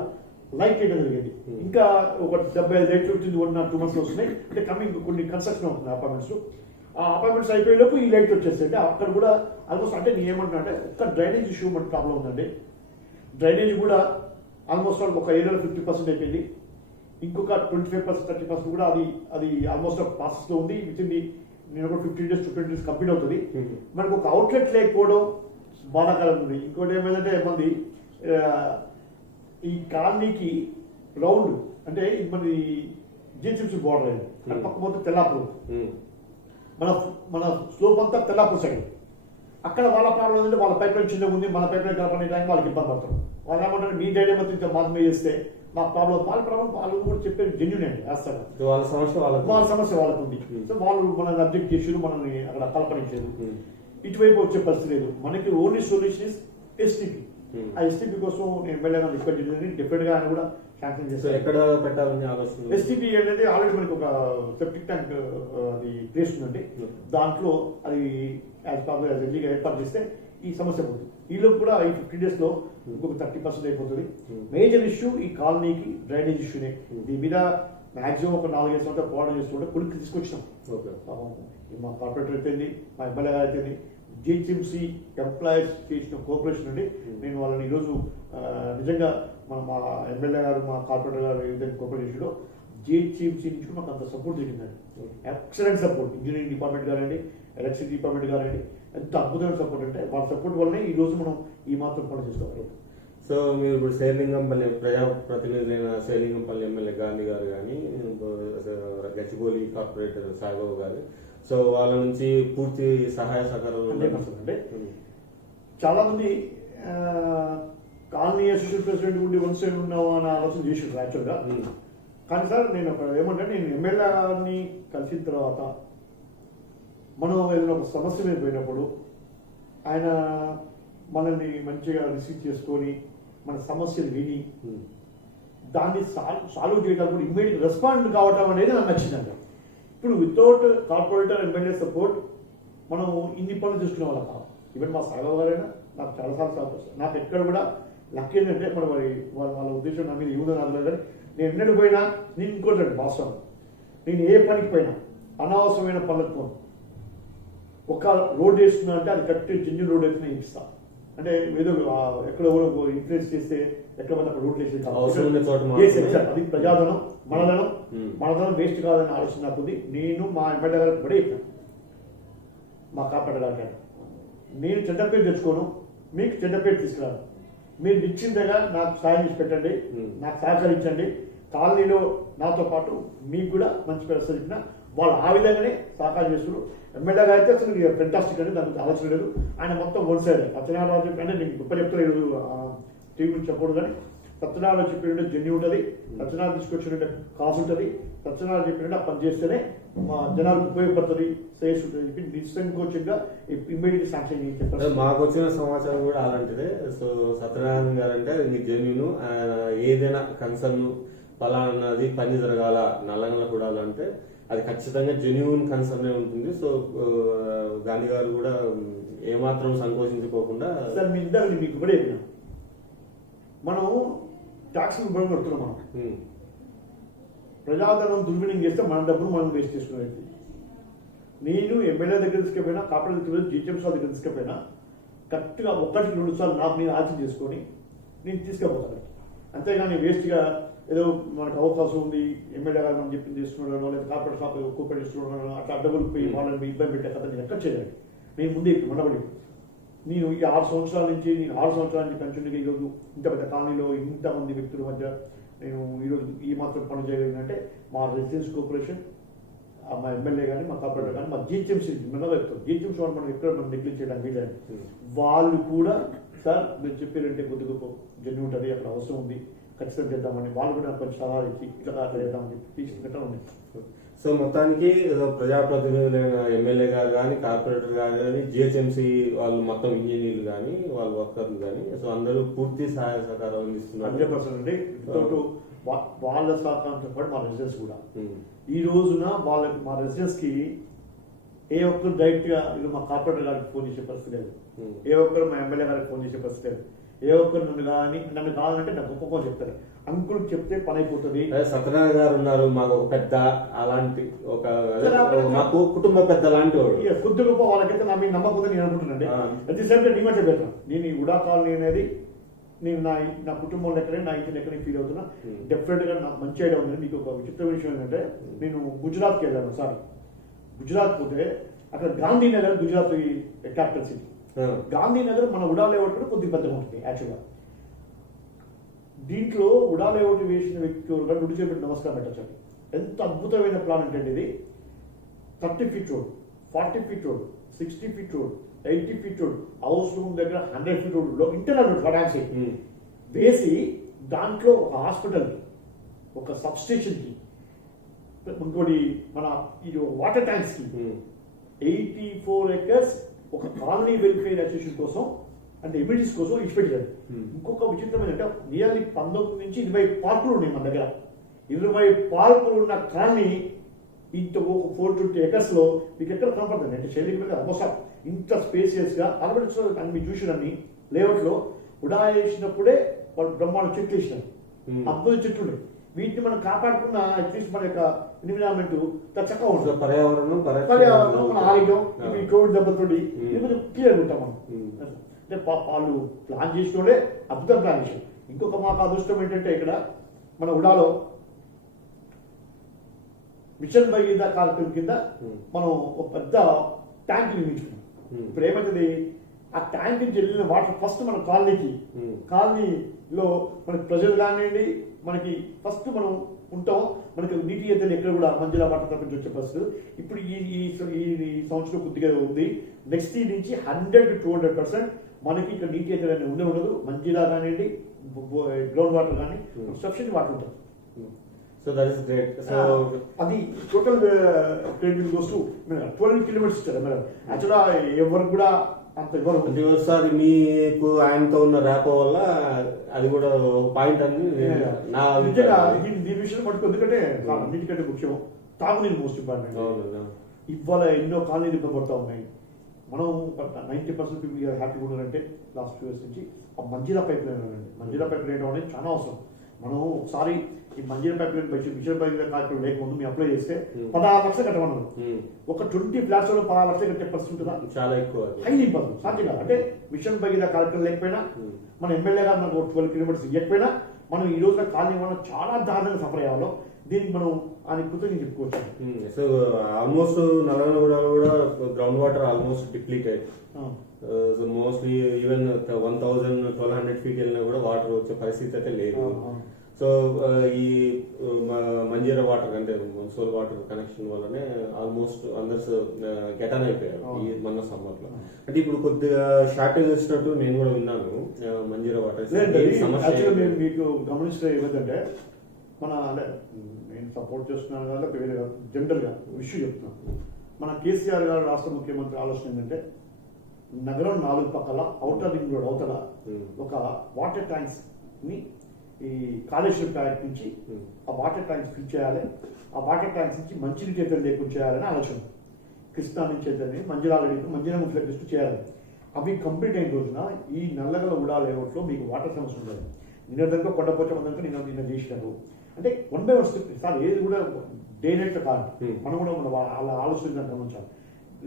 లైట్ చేయడం జరిగింది. ఇంకా ఒక 75 లైట్లు వచ్చింది 1 or 2 months వస్తున్నాయి. అంటే కమింగ్ కొన్ని కన్స్ట్రక్షన్ అవుతుంది అపార్ట్మెంట్స్. ఆ అపార్ట్మెంట్స్ అయిపోయేలోపు ఈ లైట్ వచ్చేస్తాయి. అంటే అక్కడ కూడా ఆల్మోస్ట్ అంటే నేను ఏమంటున్నా అంటే ఒక్క డ్రైనేజ్ ఇష్యూ మనకు ప్రాబ్లం ఉందండి. డ్రైనేజ్ కూడా ఆల్మోస్ట్ ఒక ఏరియాలో 50% అయిపోయింది. ఇంకొక 25% 30% కూడా అది ఆల్మోస్ట్ ప్రాసెస్లో ఉంది. విత్ ఇన్ నేను ఒక 15 days to 20 days కంప్లీట్ అవుతుంది. మనకు ఒక అవుట్లెట్ లేకపోవడం బాధాకరం ఉంది. ఇంకోటి ఏమైందంటే మంది ఈ కాలనీకి రౌండ్ అంటే మనది జిహెచ్ఎంసీ బోర్డర్ అయింది. పక్క పోతే తెల్లాపూర్, మన స్లోప్ అంతా తెల్లాపూర్ సైడ్. అక్కడ వాళ్ళ ప్రాబ్లం ఏంటంటే వాళ్ళ పైప్ లైన్ చిన్నగా ఉంది, మన పైప్ లైన్ కలపనే టైం వాళ్ళకి ఇబ్బంది పడతారు. వాళ్ళు ఏమంటారు మీ డైరీ మొత్తం మాత్రమే చేస్తే మా ప్రాబ్లం వాళ్ళు కూడా చెప్పేది జెన్యున్ అండి. వేస్తారు వాళ్ళ సమస్య వాళ్ళకు ఉంది. సో వాళ్ళు మనల్ని అబ్జెక్ట్ చేసారు, మనల్ని అక్కడ కల్పనించారు. ఇటువైపు వచ్చే పరిస్థితి లేదు. మనకి ఓన్లీ సొల్యూషన్ ఇస్ ఎస్టీపీ. ఆ ఎస్టీపీ కోసం నేను ఎమ్మెల్యే రిక్వెస్ట్ చేసింది. డెఫినెట్ గా ఆయన కూడా శాంక్షన్ చేస్తారు. ఎక్కడ పెట్టాలని ఆలోచన? ఎస్టీపీ అనేది ఆల్రెడీ మనకి ఒక సెప్టిక్ ట్యాంక్ అది ప్లేస్ ఉందండి. దాంట్లో అది ఎల్లీగా ఏర్పాటు చేస్తే ఈ సమస్య పోతుంది. ఈలోపు కూడా ఈ 15 days లో ఇంకొక 30% అయిపోతుంది. మేజర్ ఇష్యూ ఈ కాలనీకి డ్రైనేజ్ ఇష్యూనే. దీని మీద మాక్సిమం ఒక 4-5 సంవత్సరాలు పోరాటం చేస్తుంటే కొలిక్కి తీసుకొచ్చినాం. మా కార్పొరేటర్ అయితేంది, మా ఎమ్మెల్యే గారు అయితేంది, జిహెచ్ఎంసీ ఎంప్లాయీస్ చేసిన కోఆపరేషన్ అండి. నేను వాళ్ళని ఈరోజు నిజంగా మా ఎమ్మెల్యే గారు, మా కార్పొరేటర్ గారు ఏదైతే కోఆపరేట్ చేసాడో జిహెచ్ఎంసీ నుంచి మాకు అంత సపోర్ట్ జరిగిందండి. Excellent support. ఇంజనీరింగ్ డిపార్ట్మెంట్ కానివ్వండి, ఎలక్ట్రిసిటీ డిపార్ట్మెంట్ కానివ్వండి, ఎంత అద్భుతమైన సపోర్ట్ అంటే వాళ్ళ సపోర్ట్ వల్లనే ఈ రోజు మనం ఈ మాత్రం పని చేసుకోవాలి. సో మీరు ఇప్పుడు శేర్లింగంపల్లి ప్రజాప్రతినిధి అయిన శేర్లింగంపల్లి ఎమ్మెల్యే గాంధీ గారు కానీ, గచ్చిబౌలి కార్పొరేటర్ సాయిబాబు గారు, సో వాళ్ళ నుంచి పూర్తి సహాయ సహకారం అంటే చాలా మంది కాలనీ అసోసియేషన్ ప్రెసిడెంట్ ఉండి వన్ సైడ్ ఉన్నావా అని ఆలోచన చేసారు యాక్చువల్గా. కానీ సార్ నేను ఏమంటే నేను ఎమ్మెల్యే గారిని కలిసిన తర్వాత మనం ఏదైనా ఒక సమస్య మీద పోయినప్పుడు ఆయన మనల్ని మంచిగా రిసీవ్ చేసుకొని మన సమస్యలు విని దాన్ని సాల్వ్ చేయడానికి కూడా ఇమ్మీడియట్ రెస్పాండ్ కావటం అనేది నాకు నచ్చిందండి. ఇప్పుడు వితౌట్ కార్పొరేటర్ ఎమ్మెల్యే సపోర్ట్ మనం ఇన్ని పనులు చేసుకునే వాళ్ళం కాదు. ఈవెన్ మా సాయిబాబు గారైనా నాకు చాలాసార్లు సపోర్ట్. నాకు ఎక్కడ కూడా లక్ ఏంటంటే మరి వాళ్ళ ఉద్దేశం నా మీద ఏముందో నాకు లేదు. కానీ నేను ఎన్నడూ పోయినా నేను ఇంకోటి వాస్తవం, నేను ఏ పనికి పోయినా అనవసరమైన పనులకు ఒక రోడ్ వేస్తున్నా అంటే అది కరెక్ట్ జెన్యూన్ రోడ్ అయితే నేను ఇస్తాను. అంటే ఏదో ఎక్కడ ఇన్ఫ్లుయెన్స్ చేస్తే ఎక్కడ పడితే అక్కడ రోడ్లు వేసేది అది ప్రజాధనం, మనధనం వేస్ట్ కాదని ఆలోచన నాకుంది. నేను మా ఎమ్మెల్యే గారికి కూడా చెప్పాను, మా కార్పొరేటర్ గారికి, నేను చెడ్డ పేరు తెచ్చుకోను, మీకు చెడ్డ పేరు తీసుకురాను. మీరు నిశ్చింతగా నాకు సాయం చేసి పెట్టండి, నాకు సహకరించండి. కాలనీలో నాతో పాటు మీకు కూడా మంచి పేరు చెప్పిన వాళ్ళు ఆ విధంగానే సహకారం చేస్తున్నారు. ఎమ్మెల్యే గారు అయితే అసలు ఫెంటాస్టిక్ అండి, దానికి ఆలోచన లేదు. ఆయన మొత్తం వన్ సైడ్. సత్యనారాయణ అంటే నేను గొప్ప చెప్తాను, ఈరోజు టీవీ గురించి చెప్పకూడదు. కానీ సత్యనారాయణ చెప్పినట్టు జన్యు ఉంటుంది, సత్యనారాయణ తీసుకొచ్చినట్టు కాసు ఉంటుంది, సత్యనారాయణ చెప్పినట్టు ఆ పని చేస్తేనే మా జనాలకు ఉపయోగపడుతుంది, శ్రేయస్ ఉంటుంది చెప్పి నిస్సంకోచంగా ఇమ్మీడియట్ శాంక్షన్ చెప్పారు. మాకు వచ్చిన సమాచారం కూడా అలాంటిదే. సో సత్యనారాయణ గారు అంటే జెన్యున్, ఏదైనా కన్సర్న్ పలానది పని జరగాల నల్లగల కూడా అంటే అది ఖచ్చితంగా జెన్యున్ కన్సర్న్ ఉంటుంది. సో గాంధీ గారు కూడా ఏమాత్రం సంకోచించుకోకుండా సార్ మీ ఇద్దరు మీకు కూడా చెప్పిన మనం ట్యాక్స్ ఇవ్వడం కడుతున్నాం. మనం ప్రజాధనం దుర్వినియోగం చేస్తే మన డబ్బులు మనం వేస్ట్ చేసుకునేది. నేను ఎమ్మెల్యే దగ్గర తీసుకపోయినా, కార్పొరేట్ దగ్గర, జిహెచ్ఎంసీ దగ్గర తీసుకపోయినా కరెక్ట్గా 1-2 సార్లు నాకు నేను ఆలోచన చేసుకొని నేను తీసుకుపోతాను. అంతేగాని వేస్ట్గా ఏదో మనకు అవకాశం ఉంది ఎమ్మెల్యే గారు మనం చెప్పింది చేస్తున్నాడో లేదా కార్పొరేట్ షాప్ కూపన్ ఇస్తున్నాడో అట్లా అడ్డగోలు పోయి వాళ్ళని ఇబ్బంది పెట్టే కథ నేను ఎక్కడ చేయాలి. నేను ముందే ఉండబడి నేను ఈ 6 సంవత్సరాల నుంచి పెన్షన్గా ఈరోజు ఇంత పెద్ద కాలనీలో ఇంతమంది వ్యక్తుల మధ్య నేను ఈరోజు ఈ మాత్రం పని చేయగలిగినంటే మా రెసిడెన్స్ కార్పొరేషన్, మా ఎమ్మెల్యే కానీ, మా కార్పొరేటర్ కానీ, మా జిహెచ్ఎంసీ మెల్లగా చెప్తారు. జిహెచ్ఎంసీ వాళ్ళు మనం ఎక్కడ మనం నెగ్లెక్ట్ చేయడానికి వీలని వాళ్ళు కూడా సార్ మీరు చెప్పారంటే కొద్ది గొప్ప జన్యు ఉంటుంది, అక్కడ అవసరం ఉంది, ఖచ్చితంగా చేద్దామని వాళ్ళు కూడా కొంచెం సలహా ఇచ్చి ఇట్లా చేద్దామని తీసుకుంటా ఉంది. సో మొత్తానికి ప్రజాప్రతినిధులైన ఎమ్మెల్యే గారు కానీ, కార్పొరేటర్ గారు కానీ, జిహెచ్ఎంసీ వాళ్ళు మొత్తం ఇంజనీర్లు కానీ, వాళ్ళ వర్కర్లు కానీ, సో అందరూ పూర్తి సహాయ సహకారం అందిస్తున్నారు. 100% అండి. వాళ్ళ సహకారంతో పాటు మా రెసిడెన్స్ కూడా ఈ రోజున వాళ్ళకి మా రెసిడెన్స్ కి ఏ ఒక్కరు డైరెక్ట్ గా మా కార్పొరేటర్ గారికి ఫోన్ చేసే పరిస్థితి లేదు, ఏ ఒక్కరు మా ఎమ్మెల్యే గారికి ఫోన్ చేసే పరిస్థితి లేదు. ఏ ఒక్కరు నన్ను కావాలంటే నాకు ఒక్కొక్క చెప్తారు. అంకుల్ చెప్తే పని అయిపోతుంది. అదే సత్యనారాయణ గారు ఉన్నారు, మాకు ఒక పెద్ద అలాంటి ఒక మాకు కుటుంబ పెద్ద లాంటి వాడు. ఇక కొద్ది గొప్ప వాళ్ళకైతే నా మీద నమ్మకం ఉందని నేను అనుకుంటున్నానండి. అట్ ది సేమ్ టైం నేను చెప్పాను, నేను ఈ ఉడా కాలనీ అనేది నేను నా కుటుంబంలో ఎక్కడే నా ఇంటిని ఎక్కడే ఫీల్ అవుతున్నా. డెఫినెట్ గా నాకు మంచి ఐడియా ఉంది. మీకు ఒక విచిత్ర విషయం ఏంటంటే, నేను గుజరాత్కి వెళ్ళాను ఒకసారి. గుజరాత్ పోతే అక్కడ గాంధీనగర్ గుజరాత్ క్యాపిటల్ సిటీ. గాంధీనగర్ మన ఉడా లేఅవుట్ కూడా కొద్దిగా పెద్దగా ఉంటుంది యాక్చువల్గా. దీంట్లో ఉడా లేఅవుట్ వేసిన వ్యక్తి కూడా నుడి చేపెట్టి నమస్కారం పెట్టచ్చు. ఎంత అద్భుతమైన ప్లాన్ అంటే ఇది 30 feet road, 40 feet road, 60 feet road, 80 feet road, house room దగ్గర 100 feet road, internal road finance వేసి దాంట్లో ఒక హాస్పిటల్కి, ఒక సబ్ స్టేషన్కి, ఇంకోటి మన ఇది వాటర్ ట్యాంక్స్కి 84 acres ఒక కాలనీ వెల్ఫేర్ అసోసియేషన్ కోసం అంటే ఎమ్యూనిటీస్ కోసం ఇచ్చిపెట్టారు. ఇంకొక విచిత్రమైన అంటే నియర్లీ 19 నుంచి 20 పార్కులు ఉన్నాయి మన దగ్గర. 20 పార్కులు ఉన్న కాలనీ ఇంత ఒక 420 acres లో మీకు ఎక్కడ కనపడుతుంది అంటే శైలికి మీద మొత్తం ఇంత స్పేసియస్ గా అలవడించిన అన్ని మీరు చూసినన్ని లేఅవుట్ లో ఉడా వేసినప్పుడే వాళ్ళు బ్రహ్మాండ చెట్లు వేసినారు. అద్భుత చెట్లు ఉన్నాయి. వీటిని మనం కాపాడుకున్న అట్లీస్ట్ మన యొక్క ఎన్విరాన్మెంట్ చక్కగా ఉంటుంది. పర్యావరణం మన ఆరోగ్యం ఈ కోవిడ్ దెబ్బతో కొంచెం క్లియర్ ఉంటాం మనం. అంటే వాళ్ళు ప్లాన్ చేసినోడే అద్భుతం ప్లాన్ చేశారు. ఇంకొక మాకు అదృష్టం ఏంటంటే ఇక్కడ మన ఉడాలో మిషన్ భగీరథ కార్యక్రమం కింద మనం ఒక పెద్ద ట్యాంక్ నిర్మించుకున్నాం. ఇప్పుడు ఏమవుతుంది, ఆ ట్యాంక్ నుంచి వెళ్ళిన వాటర్ ఫస్ట్ మన కాలనీలో మనకి ప్రజలు కానివ్వండి, మనకి ఫస్ట్ మనం ఉంటాం, మనకి నీటి ఎద్దలు ఎక్కడ కూడా మంజులా వాటర్ తరపు వచ్చే పరిస్థితి ఇప్పుడు ఈ సంవత్సరం కొద్దిగా ఉంది. నెక్స్ట్ ఇయర్ నుంచి 100 to 200% మనకి ఇక్కడ నీటి ఎద్దలు అనేది ఉండదు. మంజులా కానివ్వండి, గ్రౌండ్ వాటర్ కానీ సఫిషియెంట్ వాటర్ ఉంటుంది. So that is great. So అది total credit goes to 12 kilometers ఇచ్చారు మేడం. యాక్చువల్గా ఎవరికి కూడా అంత ఇవ్వరు. ఒకసారి మీకు ఆయనతో ఉన్న ర్యాపో వల్ల అది కూడా పాయింట్ అని నా దీని విషయం పట్టుకో. ఎందుకంటే అన్నిటికంటే ముఖ్యం తాగునీరు మోస్ట్ ఇంపార్టెంట్. ఇవాళ ఎన్నో కాలనీలు ఇబ్బంది ఉన్నాయి. మనం 90% పీపుల్ హ్యాపీగా ఉన్నారంటే లాస్ట్ 2 years నుంచి ఆ మంజీరా పైప్ లైన్ ఉందండి. మంజీరా పైప్ లైన్ అనేది చాలా అవసరం. మనం ఒకసారి ఈ Manjira pipeline mission pipe కార్యక్రమం లేకముందు మేము అప్లై చేస్తే 16 లక్షలు కట్టమన్నారు. ఒక 20 flats లో 16 లక్షలు కట్టే పరిస్థితి ఉంటుందా? చాలా ఎక్కువ, హైలీ ఇంపార్టెంట్. సాధ్యం కాదు. అంటే మిషన్ భగీరథ కార్యక్రమం లేకపోయినా, మన ఎమ్మెల్యే గారు మనకు 12 kilometers ఇవ్వకపోయినా, మనం ఈ రోజున కాలనీ మనం చాలా దారుణంగా సఫర్ అయ్యాలో దీనికి మనం ఆయన కృతజ్ఞత చెప్పుకోవచ్చు. సో ఆల్మోస్ట్ నల్లగొండగూడలో కూడా ground water almost depleted. So mostly even 1000-1200 feet వెళ్ళినా కూడా వాటర్ వచ్చే పరిస్థితి అయితే లేదు. సో ఈ మంజీరా వాటర్ అంటే మున్సిపల్ వాటర్ కనెక్షన్ వల్లనే ఆల్మోస్ట్ అందరు గెటాన్ అయిపోయారు ఈ మొన్న సమ్మర్ లో. అంటే ఇప్పుడు కొద్దిగా షార్టేజ్ వచ్చినట్టు నేను కూడా విన్నాను మంజీరా వాటర్ సమస్య. మీకు గమనిస్తే ఏమిటంటే మన అంటే నేను సపోర్ట్ చేస్తున్నాను కదా వేరే జనరల్ గా ఇష్యూ చెప్తున్నాను. మన కేసీఆర్ గారు రాష్ట్ర ముఖ్యమంత్రి ఆలోచన ఏంటంటే నగరం 4 పక్కల ఔటర్ రింగ్ రోడ్ అవతల ఒక వాటర్ ట్యాంక్స్ ని ఈ కాళేశ్వరం ప్రాజెక్ట్ నుంచి ఆ వాటర్ ట్యాంక్స్ ఫిల్ చేయాలి. ఆ వాటర్ ట్యాంక్స్ నుంచి మంచినీటి ఎద్దరు లేకుండా చేయాలని ఆలోచన. కృష్ణా నుంచి ఎద్దరిని మంజిరా ముఫ్లెక్ట్ చేయాలి. అవి కంప్లీట్ అయిన రోజున ఈ నల్లగల ఉడా లేఅవుట్లో మీకు వాటర్ సమస్య ఉండదు. నిన్న కొండపోచమంతా నిన్న చేసినారు. అంటే 1 by 1 స్టెప్ సార్ ఏది కూడా డే నైట్ కాదు. మనం కూడా వాళ్ళ ఆలోచన గమనించాలి.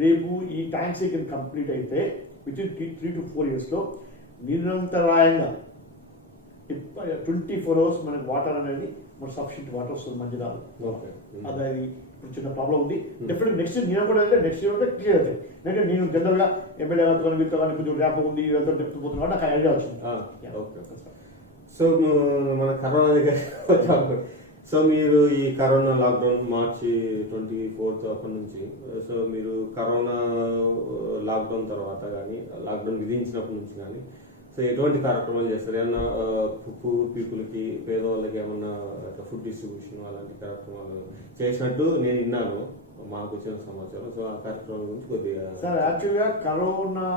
రేపు ఈ ట్యాంక్స్ కంప్లీట్ అయితే విత్ ఇన్ 3 to 4 years లో నిరంతరాయంగా 24 hours మనకి వాటర్ అనేది మన సఫిషియెంట్ వాటర్ వస్తుంది మంజిరాలు. అది ఇప్పుడు చిన్న ప్రాబ్లం ఉంది. డెఫినెట్ నెక్స్ట్ ఇయర్ నేను కూడా అయితే నెక్స్ట్ ఇయర్ అయితే క్లియర్ అవుతాయి. ఎందుకంటే నేను జనరల్ గా ఎమ్మెల్యే గారితో వీళ్ళతో కానీ కొంచెం ర్యాప్ ఉంది వీళ్ళతో చెప్తూ పోతున్నా నాకు ఐడియా వచ్చింది. సో మన కరోనా దగ్గర వచ్చాము. సో మీరు ఈ కరోనా లాక్డౌన్ మార్చి 24th అప్పటి నుంచి, సో మీరు కరోనా లాక్డౌన్ తర్వాత కానీ లాక్డౌన్ విధించినప్పటి నుంచి కానీ సో ఎటువంటి కార్యక్రమాలు చేస్తారు? ఏమన్నా పూర్ పీపుల్కి, పేదవాళ్ళకి ఏమన్నా ఫుడ్ డిస్ట్రిబ్యూషన్ అలాంటి కార్యక్రమాలు చేసినట్టు నేను విన్నాను, మాకు వచ్చిన సమాచారం. సో ఆ కార్యక్రమం గురించి కొద్దిగా సార్. యాక్చువల్గా కరోనా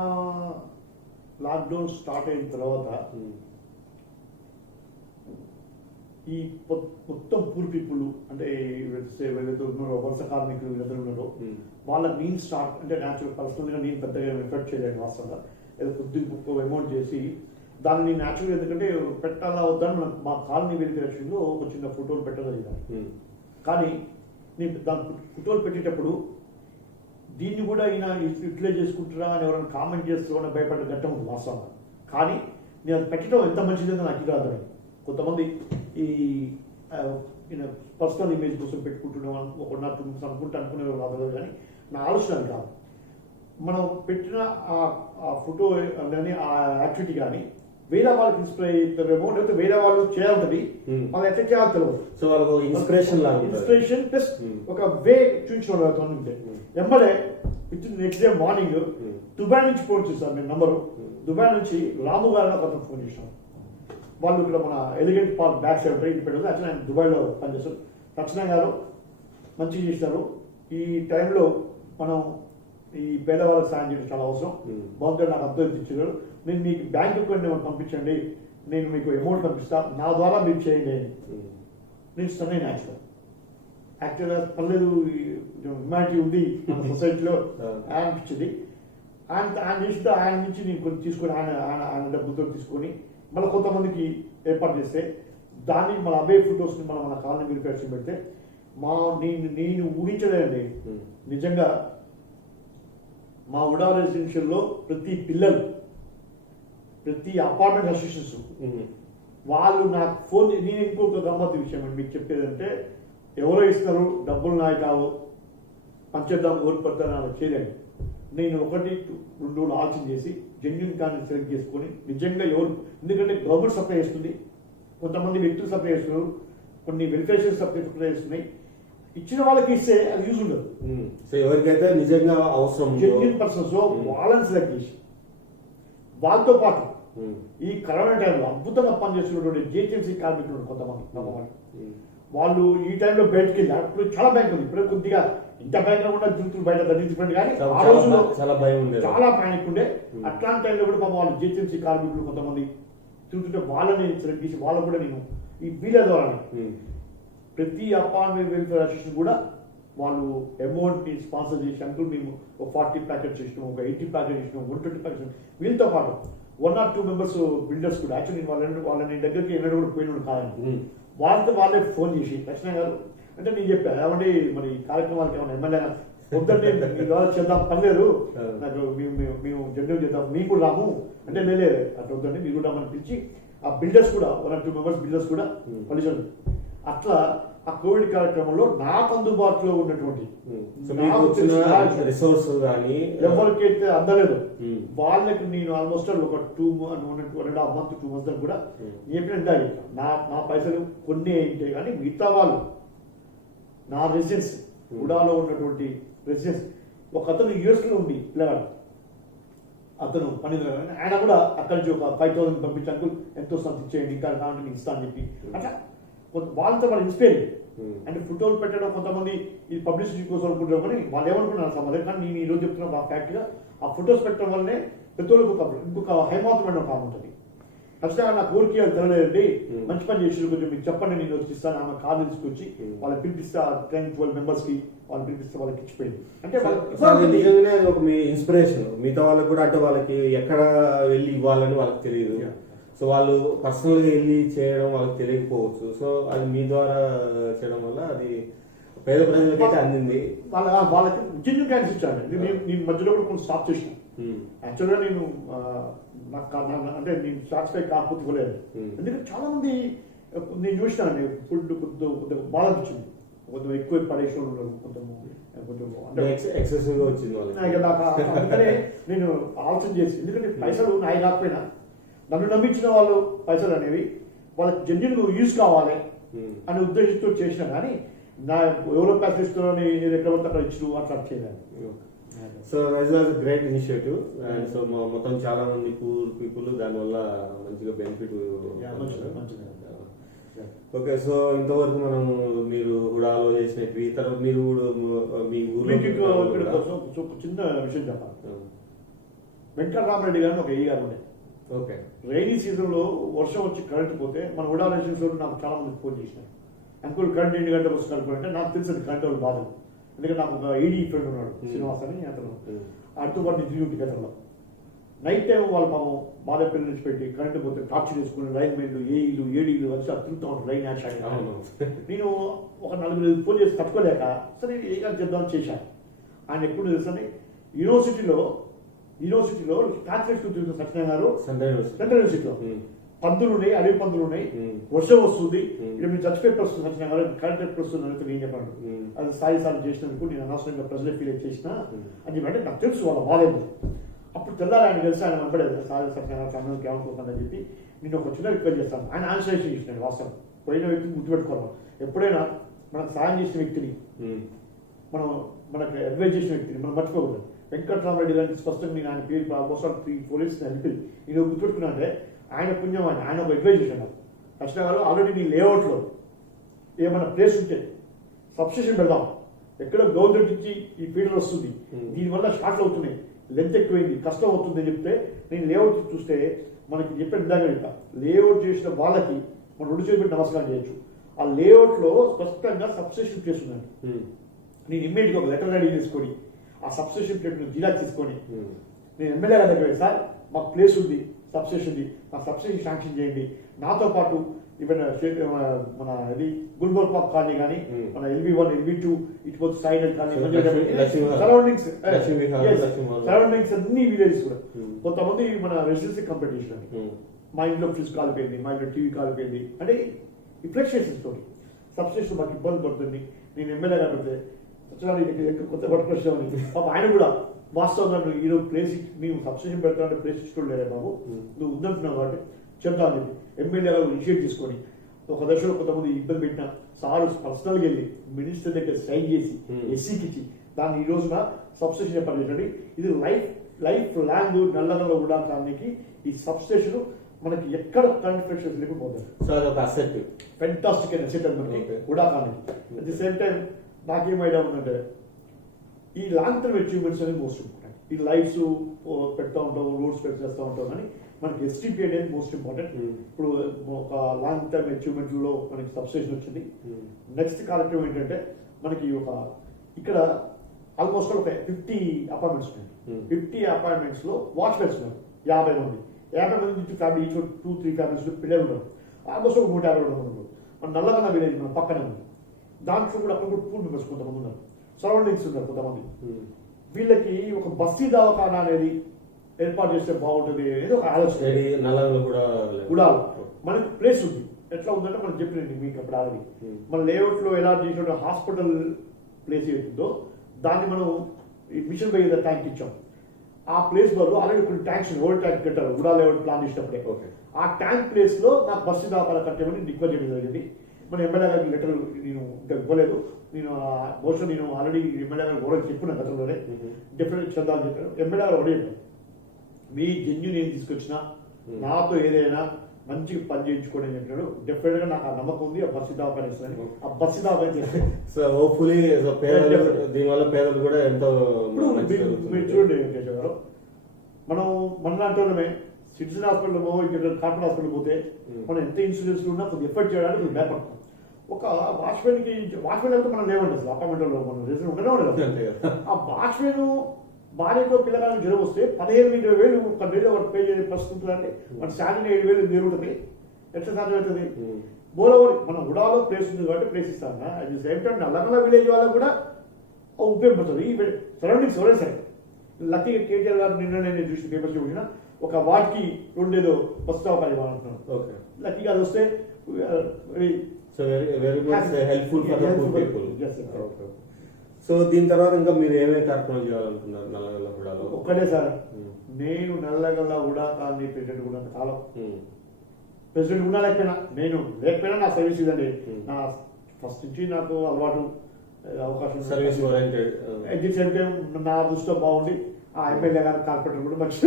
లాక్డౌన్ స్టార్ట్ అయిన తర్వాత ఈ మొత్తం పూర్ పీపుల్ అంటే ఎవరైతే ఉన్నారో వలస కార్మికులు వీళ్ళందరూ ఉన్నారో వాళ్ళకి నేను స్టార్ట్ అంటే న్యాచురల్ పర్సనల్గా నేను పెద్దగా ఎఫెక్ట్ చేయలేను. వాస్తవంగా ఏదో కొద్దిగా అమౌంట్ చేసి దాన్ని నేను యాక్చువల్గా ఎందుకంటే పెట్టాలా వద్దని మా కాలనీ వెరిఫికేషన్లో ఒక చిన్న ఫోటోలు పెట్టగలిగాను. కానీ నేను దాని ఫోటోలు పెట్టేటప్పుడు దీన్ని కూడా ఈయన యూటిలైజ్ చేసుకుంటారా అని ఎవరైనా కామెంట్ చేస్తారో అని భయపడ్డ ఘట్టం ఉంది వాస్తవంగా. కానీ నేను అది పెట్టడం ఎంత మంచిదని నాకు ఇది అర్థమైంది. కొంతమంది ఈ పర్సనల్ ఇమేజ్ కోసం పెట్టుకుంటున్నాం అనుకునే రాదు, కానీ నా ఆలోచన అది కాదు. మనం పెట్టిన ఆ ఫోటో కానీ ఆ యాక్టివిటీ కానీ వేరే వాళ్ళకి ఇన్స్పైర్ అవుతారేమో, లేకపోతే వేరే వాళ్ళు చేయాలి మనం ఎట్లా చేయాలి తెలియదు. సో వాళ్ళకు ఇన్స్పిరేషన్ ప్లస్ ఒక వే చూపించడం ఉంటే ఎంబడే with next day morning Dubai నుంచి ఫోన్ చేశాను నేను నంబరు. దుబాయ్ నుంచి రాము గారు ఒక ఫోన్ చేశాను. వాళ్ళు ఇక్కడ మన ఎలిగెంట్ పార్క్ బ్యాక్ సైడ్ ఉంటాయి, ఇది పెట్టదు. యాక్చువల్లీ ఆయన దుబాయ్లో పనిచేస్తారు. రచన గారు మంచిగా చేస్తారు. ఈ టైంలో మనం ఈ పేదవాళ్ళకి సాయం చేయడం చాలా అవసరం. బాగుంటుంది, నాకు అర్థం ఇచ్చారు. నేను మీకు బ్యాంక్ అకౌంట్ ఏమైనా పంపించండి, నేను మీకు అమౌంట్ పంపిస్తాను, నా ద్వారా మీరు చేయండి అని నేను ఇస్తాను. నేను యాక్చువల్గా పర్లేదు, హ్యుమానిటీ ఉంది మన సొసైటీలో అనిపించింది. ఆయన చేస్తే ఆయన నుంచి నేను కొన్ని తీసుకొని ఆయన డబ్బులతో తీసుకొని మళ్ళీ కొంతమందికి ఏర్పాటు చేస్తే దాన్ని మన అబే ఫొటోస్ని మన కాలనీ వెరిఫికేషన్ పెడితే నేను ఊహించలేదండి. నిజంగా మా ఉడా రెసిడెన్షియల్లో ప్రతి పిల్లలు, ప్రతి అపార్ట్మెంట్ అసోసియేషన్స్ వాళ్ళు నాకు ఫోన్, నేను ఇంకొక గమ్మత్తు విషయం అండి మీకు చెప్పేదంటే, ఎవరో ఇస్తారు డబ్బులు నాయ కావు పంచేద్దాం ఓటు పడతాను అలా చేయలేండి. నేను 1-2 రోజులు ఆలోచన చేసి జెన్యున్ కానీ సెలెక్ట్ చేసుకొని నిజంగా ఎవరు, ఎందుకంటే గవర్నమెంట్ సప్లై చేస్తుంది, కొంతమంది వ్యక్తులు సప్లై చేస్తున్నారు, కొన్ని వెరిఫికేషన్ సప్లై చేస్తున్నాయి. ఇచ్చిన వాళ్ళకి ఇస్తే అది యూజ్ ఉండదు. సో ఎవరికైతే నిజంగా అవసరం జెన్యున్ పర్సన్స్ వాళ్ళని సెలెక్ట్ చేసి వాళ్ళతో పాటు ఈ కరోనా టైంలో అద్భుతంగా పనిచేస్తున్నటువంటి జిహెచ్ఎంసీ కార్మికులు కొంతమంది వాళ్ళు ఈ టైంలో బయటకు వెళ్ళి, అప్పుడు చాలా భయం ఉంది, ఇప్పుడు కొద్దిగా ఇంత భయంగా కూడా దుస్తులు బయట ధరించుకోండి, కానీ ఆ రోజుల్లో చాలా భయం ఉండే, చాలా ప్యానిక్ ఉండే. అట్లాంటి టైంలో కూడా పాపం వాళ్ళు జిహెచ్ఎంసీ కార్మికులు కొంతమంది తిరుగుతుంటే వాళ్ళని సెలెక్ట్ చేసి వాళ్ళకు కూడా నేను ఈ వీళ్ళ ద్వారా ప్రతి అపార్ట్మెంట్ వెల్ఫేర్ అసోసియేషన్ కూడా వాళ్ళు అమౌంట్ని స్పాన్సర్ చేసి, అంకుల్ మేము ఒక 40 ప్యాకెట్స్ ఇచ్చినాం, ఒక 80 ప్యాకెట్ ఇచ్చినాం, 120 ప్యాకెట్స్, వీళ్ళతో పాటు 1 or 2 మెంబర్స్ బిల్డర్స్ కూడా. యాక్చువల్లీ వాళ్ళని దగ్గరికి ఎన్నడూ కూడా పోయినాడు కాదని వాళ్ళతో వాళ్ళే ఫోన్ చేసి, లక్ష్మణ్ గారు అంటే నేను చెప్పాను ఏమంటే మరి కార్యక్రమాలకి ఏమన్నా ఎమ్మెల్యే వద్దంటే మీ ద్వారా చేద్దాం, పర్లేదు నాకు మేము జెండర్ చేద్దాం, మేము కూడా రాము అంటే లేదు అట్లా వద్దండి మీరు కూడా మనం పిలిచి ఆ బిల్డర్స్ కూడా 1 or 2 మెంబర్స్ బిల్డర్స్ కూడా పనిచేయండి. అట్లా ఆ కోవిడ్ కార్యక్రమంలో నాకు అందుబాటులో ఉన్నటువంటి రిసోర్స్ కానీ ఎవరికైతే అందలేదు వాళ్ళకి నేను ఆల్మోస్ట్ ఒక 1.5 months 2 months కూడా చెప్పినట్టు నా పైసలు కొన్ని ఏంటే కానీ మిగతా వాళ్ళు నా రెసిడెన్స్ ఉడాలో ఉన్నటువంటి రెసిడెన్స్, ఒక అతను యూఎస్లో ఉండి పిల్లగాడు, అతను పని ఆయన కూడా అక్కడి నుంచి ఒక 5,000 పంపించాను, ఎంతో సంత ఇచ్చేయండి ఇంకా కావాలంటే మీకు ఇస్తా అని చెప్పి అట్లా వాళ్ళతో వాళ్ళు ఇన్స్పైర్ అంటే ఫోటోలు పెట్టడం. కొంతమంది ఇది పబ్లిసిటీ కోసం అనుకుంటారు, కానీ వాళ్ళు ఏమనుకున్నారు సంబంధం. కానీ నేను ఈరోజు చెప్తున్నా ఫ్యాక్ట్గా ఆ ఫొటోస్ పెట్టడం వల్లనే ప్రతి ఒక్కరికి ఇంకొక హైమాత్రమైన కాలం ఉంటుంది. ఖచ్చితంగా నా కోరిక అది తెలలేదండి, మంచి పని చేసి కొంచెం మీకు చెప్పండి, నేను వచ్చిస్తాను. ఆమె కాదు తీసుకొచ్చి వాళ్ళకి పిలిపిస్తా 10-12 మెంబర్స్కి వాళ్ళు పిలిపిస్తే వాళ్ళకి ఇచ్చిపోయింది. అంటే ఒక మీ ఇన్స్పిరేషన్ మిగతా వాళ్ళకి కూడా, అంటే వాళ్ళకి ఎక్కడ వెళ్ళి ఇవ్వాలని వాళ్ళకి తెలియదు. సో వాళ్ళు పర్సనల్గా వెళ్ళి చేయడం వాళ్ళకి తెలియకపోవచ్చు. సో అది మీ ద్వారా చేయడం వల్ల అది పేద ప్రజలకైతే అందింది. వాళ్ళకి జెన్యున్ క్యాన్స్ ఇచ్చాను. నేను మధ్యలో కూడా కొంచెం స్టాప్ చేసిన. యాక్చువల్గా నేను అంటే నేను సాటిస్ఫై కాకపోతే ఇవ్వలేదు, ఎందుకంటే చాలా మంది నేను చూసినాను ఫుడ్ కొద్దిగా బాధ అనిపించింది, కొంచెం ఎక్కువ పడేసిన కొంచెం ఎక్సెసివ్గా వచ్చింది వాళ్ళకి. అందుకనే నేను ఆలోచన చేసి, ఎందుకంటే పైసలు నాయి కాకపోయినా నన్ను నమ్మించిన వాళ్ళు పైసలు అనేవి వాళ్ళకి జెన్యున్ యూజ్ కావాలి అనే ఉద్దేశంతో చేసిన, కానీ నా ఎవరో పైసలు ఇస్తున్నారని ఎక్కడ పడితే అక్కడ ఇచ్చు అట్లా చేయలేదు. So it was great initiative. And so మొత్తం చాలా మంది పూర్ పీపుల్ దానివల్ల మంచిగా బెనిఫిట్. ఓకే, సో ఇంతవరకు మనం మీరు హుడాలో చేసినవి తర్వాత మీరు మీ ఊళ్ళో చిన్న విషయం చెప్పాలి. వెంకటరామరెడ్డి గారిని ఒక గారు ఉండే. ఓకే, రైనీ సీజన్లో వర్షం వచ్చి కరెంట్ పోతే మన ఉడా రెసిడెన్స్లో నాకు చాలా మంది ఫోన్ చేసినారు, అంకుల్ కరెంట్ 2 గంటలకు వస్తుంది అనుకుంటే నాకు తెలుసు కరెంట్ వాళ్ళు బాధలు. ఎందుకంటే నాకు ఒక ఏడీ ఫ్రెండ్ ఉన్నాడు శ్రీనివాస్ అని, అతను అటుతో పాటు తిరిగి గతంలో నైట్ టైం వాళ్ళ పాపం బాధపల్లి నుంచి పెట్టి కరెంటు పోతే టార్చ్ చేసుకుని లైన్ మెన్లు ఏఈలు వచ్చి అది తిరుగుతూ ఉంటారు లైన్ యాక్షన్. నేను ఒక 4 ఫోన్ చేసి తట్టుకోలేక సరే ఏం చేద్దామని చేశాను. ఆయన ఎప్పుడు తెలుసని యూనివర్సిటీలో కాన్ఫరెన్స్ తిరుగుతున్న సత్యనారాయణ గారు సెంట్రల్ యూనివర్సిటీలో పందులు ఉన్నాయి, అడవి పందులు ఉన్నాయి, వర్షం వస్తుంది, ఇక్కడ మీరు చచ్చిపోయి వస్తుంది సత్యనారాయణ గారు కరెంట్ వస్తుంది అని నేను చెప్పాను. అది స్థాయి సార్లు చేసినందుకు నేను అనవసరంగా ప్రజలు ఫీల్ చేసిన అని చెప్పంటే నాకు తెలుసు వాళ్ళ బాధేది. అప్పుడు తెల్లారి ఆయన కలిసి ఆయన వెంబడేది సార్ సత్యనారాయణ కన్నులు కేవలం చెప్పి నేను ఒక చిన్న రిక్వెస్ట్ చేస్తాను. ఆయన ఆన్సరేషన్ చేసినాడు. వాస్తవం పోయిన వ్యక్తిని గుర్తుపెట్టుకోవాలి. ఎప్పుడైనా మనకు సాయం చేసిన వ్యక్తిని మనకు అడ్వైజ్ చేసిన వ్యక్తిని మనం మర్చిపోకూడదు. వెంకట్రామరెడ్డి గారిని స్పష్టంగా నేను ఆయన పేరు ఆల్మోస్ట్ 3-4 ఇయర్స్ అనిపి నేను గుర్తుపెట్టుకున్నా అంటే ఆయన పుణ్యం ఆయన ఒక అడ్వైజ్ చేశాడు. కృష్ణ గారు ఆల్రెడీ నీ లేఅవుట్లో ఏమైనా ప్లేస్ ఉంటే సబ్స్టేషన్ పెడదాం, ఎక్కడో గవర్నమెంట్ నుంచి ఈ ఫీడర్ వస్తుంది, దీనివల్ల షార్ట్లు అవుతున్నాయి, లెంత్ ఎక్కువైంది, కష్టం అవుతుంది అని చెప్తే నేను లేఅవుట్ చూస్తే మనకి చెప్పాను ఇందాక చెప్తా, లేఅవుట్ చేసిన వాళ్ళకి మనం 2 చేతులు పెట్టి నమస్కారం చేయొచ్చు. ఆ లేఅవుట్లో స్పష్టంగా సబ్స్టేషన్ ప్లేస్ ఉందండి. నేను ఇమ్మీడియట్గా ఒక లెటర్ రెడీ చేసుకొని ఆ సబ్స్టేషన్ ప్లేట్ జిరాక్స్ తీసుకొని నేను ఎమ్మెల్యే గారి దగ్గర సార్ మాకు ప్లేస్ ఉంది, సబ్స్టేషన్ ఉంది, నాకు సబ్స్టేషన్ శాంక్షన్ చేయండి, నాతో పాటు ఈవెన్ మన ఇది గుల్బర్గ్ పార్క్ కాలనీ కానీ మన LB1 LB2 ఇటు సైడ్ సరౌండింగ్స్ అన్ని విలేజెస్ కూడా కొంతమంది మన రెసిడెన్సీ కాంపిటీషన్ మా ఇంట్లో ఫ్రిడ్జ్ కాలిపోయింది, మా ఇంట్లో టీవీ కాలిపోయింది అంటే ఈ ఫ్లక్చుయేషన్స్ తోటి సబ్స్టేషన్ మాకు ఇబ్బంది పడుతుంది. నేను ఎమ్మెల్యే కాబట్టి కొత్త పట్టుకొచ్చామని ఆయన కూడా వాస్తవంగా నువ్వు ఈరోజు ప్లేస్ మేము సబ్స్టేషన్ పెడతామంటే ప్లేస్ ఇచ్చుకోలేదే బాబు, నువ్వు ఉందంటున్నావు కాబట్టి చెప్తాను చెప్పి ఎమ్మెల్యే గారు ఇనిషియేట్ చేసుకొని ఒక దశలో కొంతమంది ఇబ్బంది పెట్టిన సారు పర్సనల్గా వెళ్ళి మినిస్టర్ దగ్గర సైన్ చేసి ఎస్సీకి ఇచ్చి దాన్ని ఈ రోజున సబ్స్టేషన్ ఏర్పాటు చేయండి. ఇది లైఫ్ లాంగ్ నల్లగల్ల కూడా దానికి ఈ సబ్స్టేషన్ మనకి ఎక్కడ కరెంట్ ఫ్లక్చుయేషన్ లేకుండా పోతుంది. ఫెంటాస్టిక్ అయిన అసెట్ అది మనకి ఉడాకానికి. అట్ ది సేమ్ టైం నాకేం ఐడియా ఉందంటే ఈ లాంగ్ టర్మ్ అచీవ్మెంట్స్ అనేది మోస్ట్ ఇంపార్టెంట్. ఈ లైఫ్స్ పెడతా ఉంటాం, రోడ్స్ చేస్తూ ఉంటాం, కానీ మనకి STP అనేది మోస్ట్ ఇంపార్టెంట్. ఇప్పుడు ఒక లాంగ్ టర్మ్ అచీవ్మెంట్లో మనకి సబ్స్టేషన్ వచ్చింది. నెక్స్ట్ కార్యక్రమం ఏంటంటే మనకి ఇక్కడ ఆల్మోస్ట్ ఒక 50 అపార్ట్మెంట్స్ ఉన్నాయి. 50 అపార్ట్మెంట్స్ లో వాచ్మెన్స్ ఉన్నారు 50 మంది. 50 మంది నుంచి ఫ్యామిలీ 2-3 ఫ్యామిలీస్ పిల్లలు ఉన్నారు. ఆల్మోస్ట్ ఒక 150 ఉన్నారు. మన నల్లగన్న విలేజ్ మన పక్కనే ఉంది. దాంట్లో కూడా అక్కడ కూడా 2 మెంబర్స్ కొంతమంది ఉన్నారు. సరౌండింగ్స్ ఉన్నారు కొంతమంది. వీళ్ళకి ఒక బస్తీ దవాఖానా అనేది ఏర్పాటు చేస్తే బాగుంటుంది అనేది ఒక ఆలోచన. కూడా మనకి ప్లేస్ ఉంది. ఎట్లా ఉందంటే మనం చెప్పినండి మీకు అప్పుడు ఆల్రెడీ మన లేఅవుట్ లో ఎలా చేసిన హాస్పిటల్ ప్లేస్ ఏతుందో దాన్ని మనం ఈ మిషన్ బై ట్యాంక్ ఇచ్చాం. ఆ ప్లేస్ బదులు ఆల్రెడీ కొన్ని ట్యాంక్స్ ఓల్డ్ ట్యాంక్ కట్టారు కూడా లేఅవుట్ ప్లాన్ చేసినప్పుడే. ఆ ట్యాంక్ ప్లేస్ లో నాకు బస్సు దాఖలా కట్టేమని రిక్వెస్ట్ చేయడం జరిగింది. మన ఎమ్మెల్యే గారికి లెటర్ నేను ఇంకా ఇవ్వలేదు. నేను బహుశా నేను ఆల్రెడీ ఎమ్మెల్యే గారు కూడా చెప్పిన గతంలోనే డెఫినెట్ చేద్దామని చెప్పాను. ఎమ్మెల్యే గారు ఒకటే చెప్పారు, మీ జన్యు నేను తీసుకొచ్చినా నాతో ఏదైనా మంచిగా పని చేయించుకోండి అని చెప్పినాడు. డెఫినెట్ గా నాకు ఆ నమ్మకం ఉంది. ఆ బస్సు దావా ఇస్తాను. ఆ బస్సు దావా దీనివల్ల పేదలు కూడా ఎంతో మీరు చూడండి వెంకటేశ్వర గారు, మనం మనలాంటి వాళ్ళమే సిటిజన్ హాస్పిటల్ ఇక్కడ కార్పొరేట్ హాస్పిటల్ పోతే మనం ఎంత ఇన్సూరెన్స్ ఉన్నా కొద్దిగా ఎఫర్ట్ చేయడానికి మేము భయపడతాం. ఒక వాచ్మెన్ అయితే మనం లేవండి అసలు అపార్ట్మెంట్లో మనం రీజన్ ఉండనే ఉండదు. ఆ వాచ్మెన్ భార్యతో పిల్లగానికి జ్వరం వస్తే 15,000-20,000 ఒక డేలో ఒకటి పే చేసే పరిస్థితి ఉంటుందంటే మన శాలరీ 7,000 మీరు ఉంటుంది. ఎట్లా సాధ్యమవుతుంది? బోలవరి మనం ఉడాలో ప్లేస్ ఉంది కాబట్టి ప్లేస్ ఇస్తాను. అది సేమ్ టైం నల్లగల్ల విలేజ్ వాళ్ళకు కూడా ఉపయోగపడుతుంది. ఈ సరౌండింగ్స్ ఎవరైనా సరే లక్కీగా కేటీఆర్ గారు నిన్న నేను చూసిన పేపర్స్ చూసిన ఒక వార్డ్కి 2 ఏదో బస్సు సౌకర్యం ఇవ్వాలంటున్నాను. లక్కీగా అది వస్తే సో దీని తర్వాత ఇంకా మీరు ఏమేమి కార్యక్రమాలు చేయాలనుకున్నారు నల్లగల్ల హుడాలో? ఒక్కటే సార్, నేను నల్లగల్ల హుడా కాలనీ ప్రెసిడెంట్ కూడా కాలం ప్రెసిడెంట్ కూడా లేకపోయినా నా సర్వీస్ ఇదండి. నా ఫస్ట్ నుంచి నాకు అలవాటు అవకాశం service oriented. At the same time నా దృష్టిలో బాగుండి ఆ ఎమ్మెల్యే గారు కార్పొరేటర్ కూడా మంచి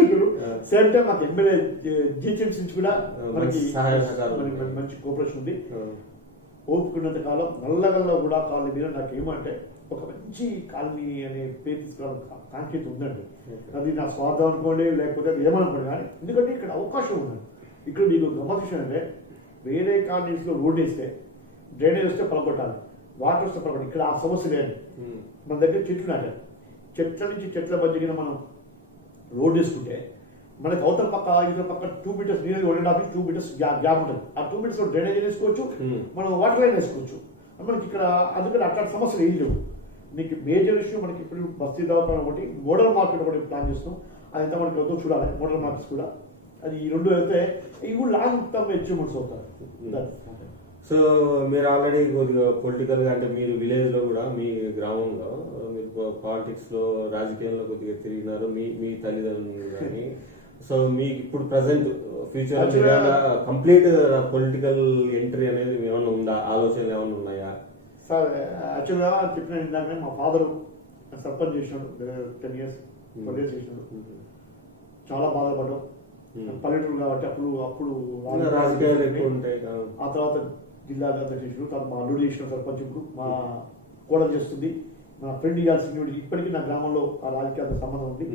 సేమ్ టైం మాకు ఎమ్మెల్యే GHMC నుంచి కూడా మనకి మంచి కోఆపరేషన్ ఉంది. ఓపుకున్నంత కాలం నల్లగల్ల హుడా కాలనీ మీద నాకు ఏమంటే ఒక మంచి కాలనీ అనే పేరు తీసుకురావడం కాంక్షిత ఉందండి. అది నా స్వార్థం అనుకోండి లేకపోతే ఏమనుకోండి, కానీ ఎందుకంటే ఇక్కడ అవకాశం ఉందండి. ఇక్కడ నీకు గమనించిన అంటే వేరే కాలనీస్లో రోడ్ వేస్తే డ్రైనేజ్ వస్తే పలకొట్టాలి, వాటర్ వస్తే పలకొట్టాలి. ఇక్కడ ఆ సమస్య లేదు. మన దగ్గర చెట్లు నాటారు. చెట్ల నుంచి చెట్ల మధ్యన మనం రోడ్ వేసుకుంటే మనకి అవతల పక్క ఇతర పక్క 2 మీటర్స్ నీరు 1.5 2 మీటర్స్ గ్యాప్ ఉంటుంది. ఆ 2 మీటర్స్ డ్రైనేజ్ వేసుకోవచ్చు, మనం వాటర్ లైన్ వేసుకోవచ్చు. మనకి ఇక్కడ అందుకని అట్లాంటి సమస్యలు ఏం లేవు. మీకు మేజర్ ఇష్యూ మనకి ఇప్పుడు బస్తీ దవాఖాన ఒకటి, మోడల్ మార్కెట్ ఒకటి ప్లాన్ చేస్తాం. అది ఎంత మనకి వద్దో చూడాలి, మోడల్ మార్కెట్స్ కూడా. అది ఈ రెండు వెళ్తే ఇవి కూడా లాంగ్ టర్మ్ అచీవ్మెంట్స్ అవుతారు. సో మీరు ఆల్రెడీ కొద్దిగా పొలిటికల్గా అంటే మీరు విలేజ్లో కూడా మీ గ్రామంలో మీరు పాలిటిక్స్లో రాజకీయంలో కొద్దిగా తిరిగినారు, మీ తల్లిదండ్రులు కానీ. సో మీకు ఇప్పుడు present future complete political entry అనేది ఏమైనా ఉందా, ఆలోచనలు ఏమైనా ఉన్నాయా? సార్ యాక్చువల్గా చెప్పిన ఇందాక మా ఫాదరు సర్పంచ్ చేసినాడు 10 years 12 years చేసినాడు. చాలా బాధపడ్డాం. పల్లెటూరు కాబట్టి అప్పుడు రాజకీయాలు ఎక్కువ ఉంటాయి. ఆ తర్వాత జిల్లా చేసినాడు, తర్వాత మా అల్లుడు చేసిన సర్పంచ్, ఇప్పుడు మా కోడలు చేస్తుంది. మా ఫ్రెండ్ ఇవ్వాల్సిన ఇప్పటికీ నా గ్రామంలో ఆ రాజకీయాలతో సంబంధం ఉంది.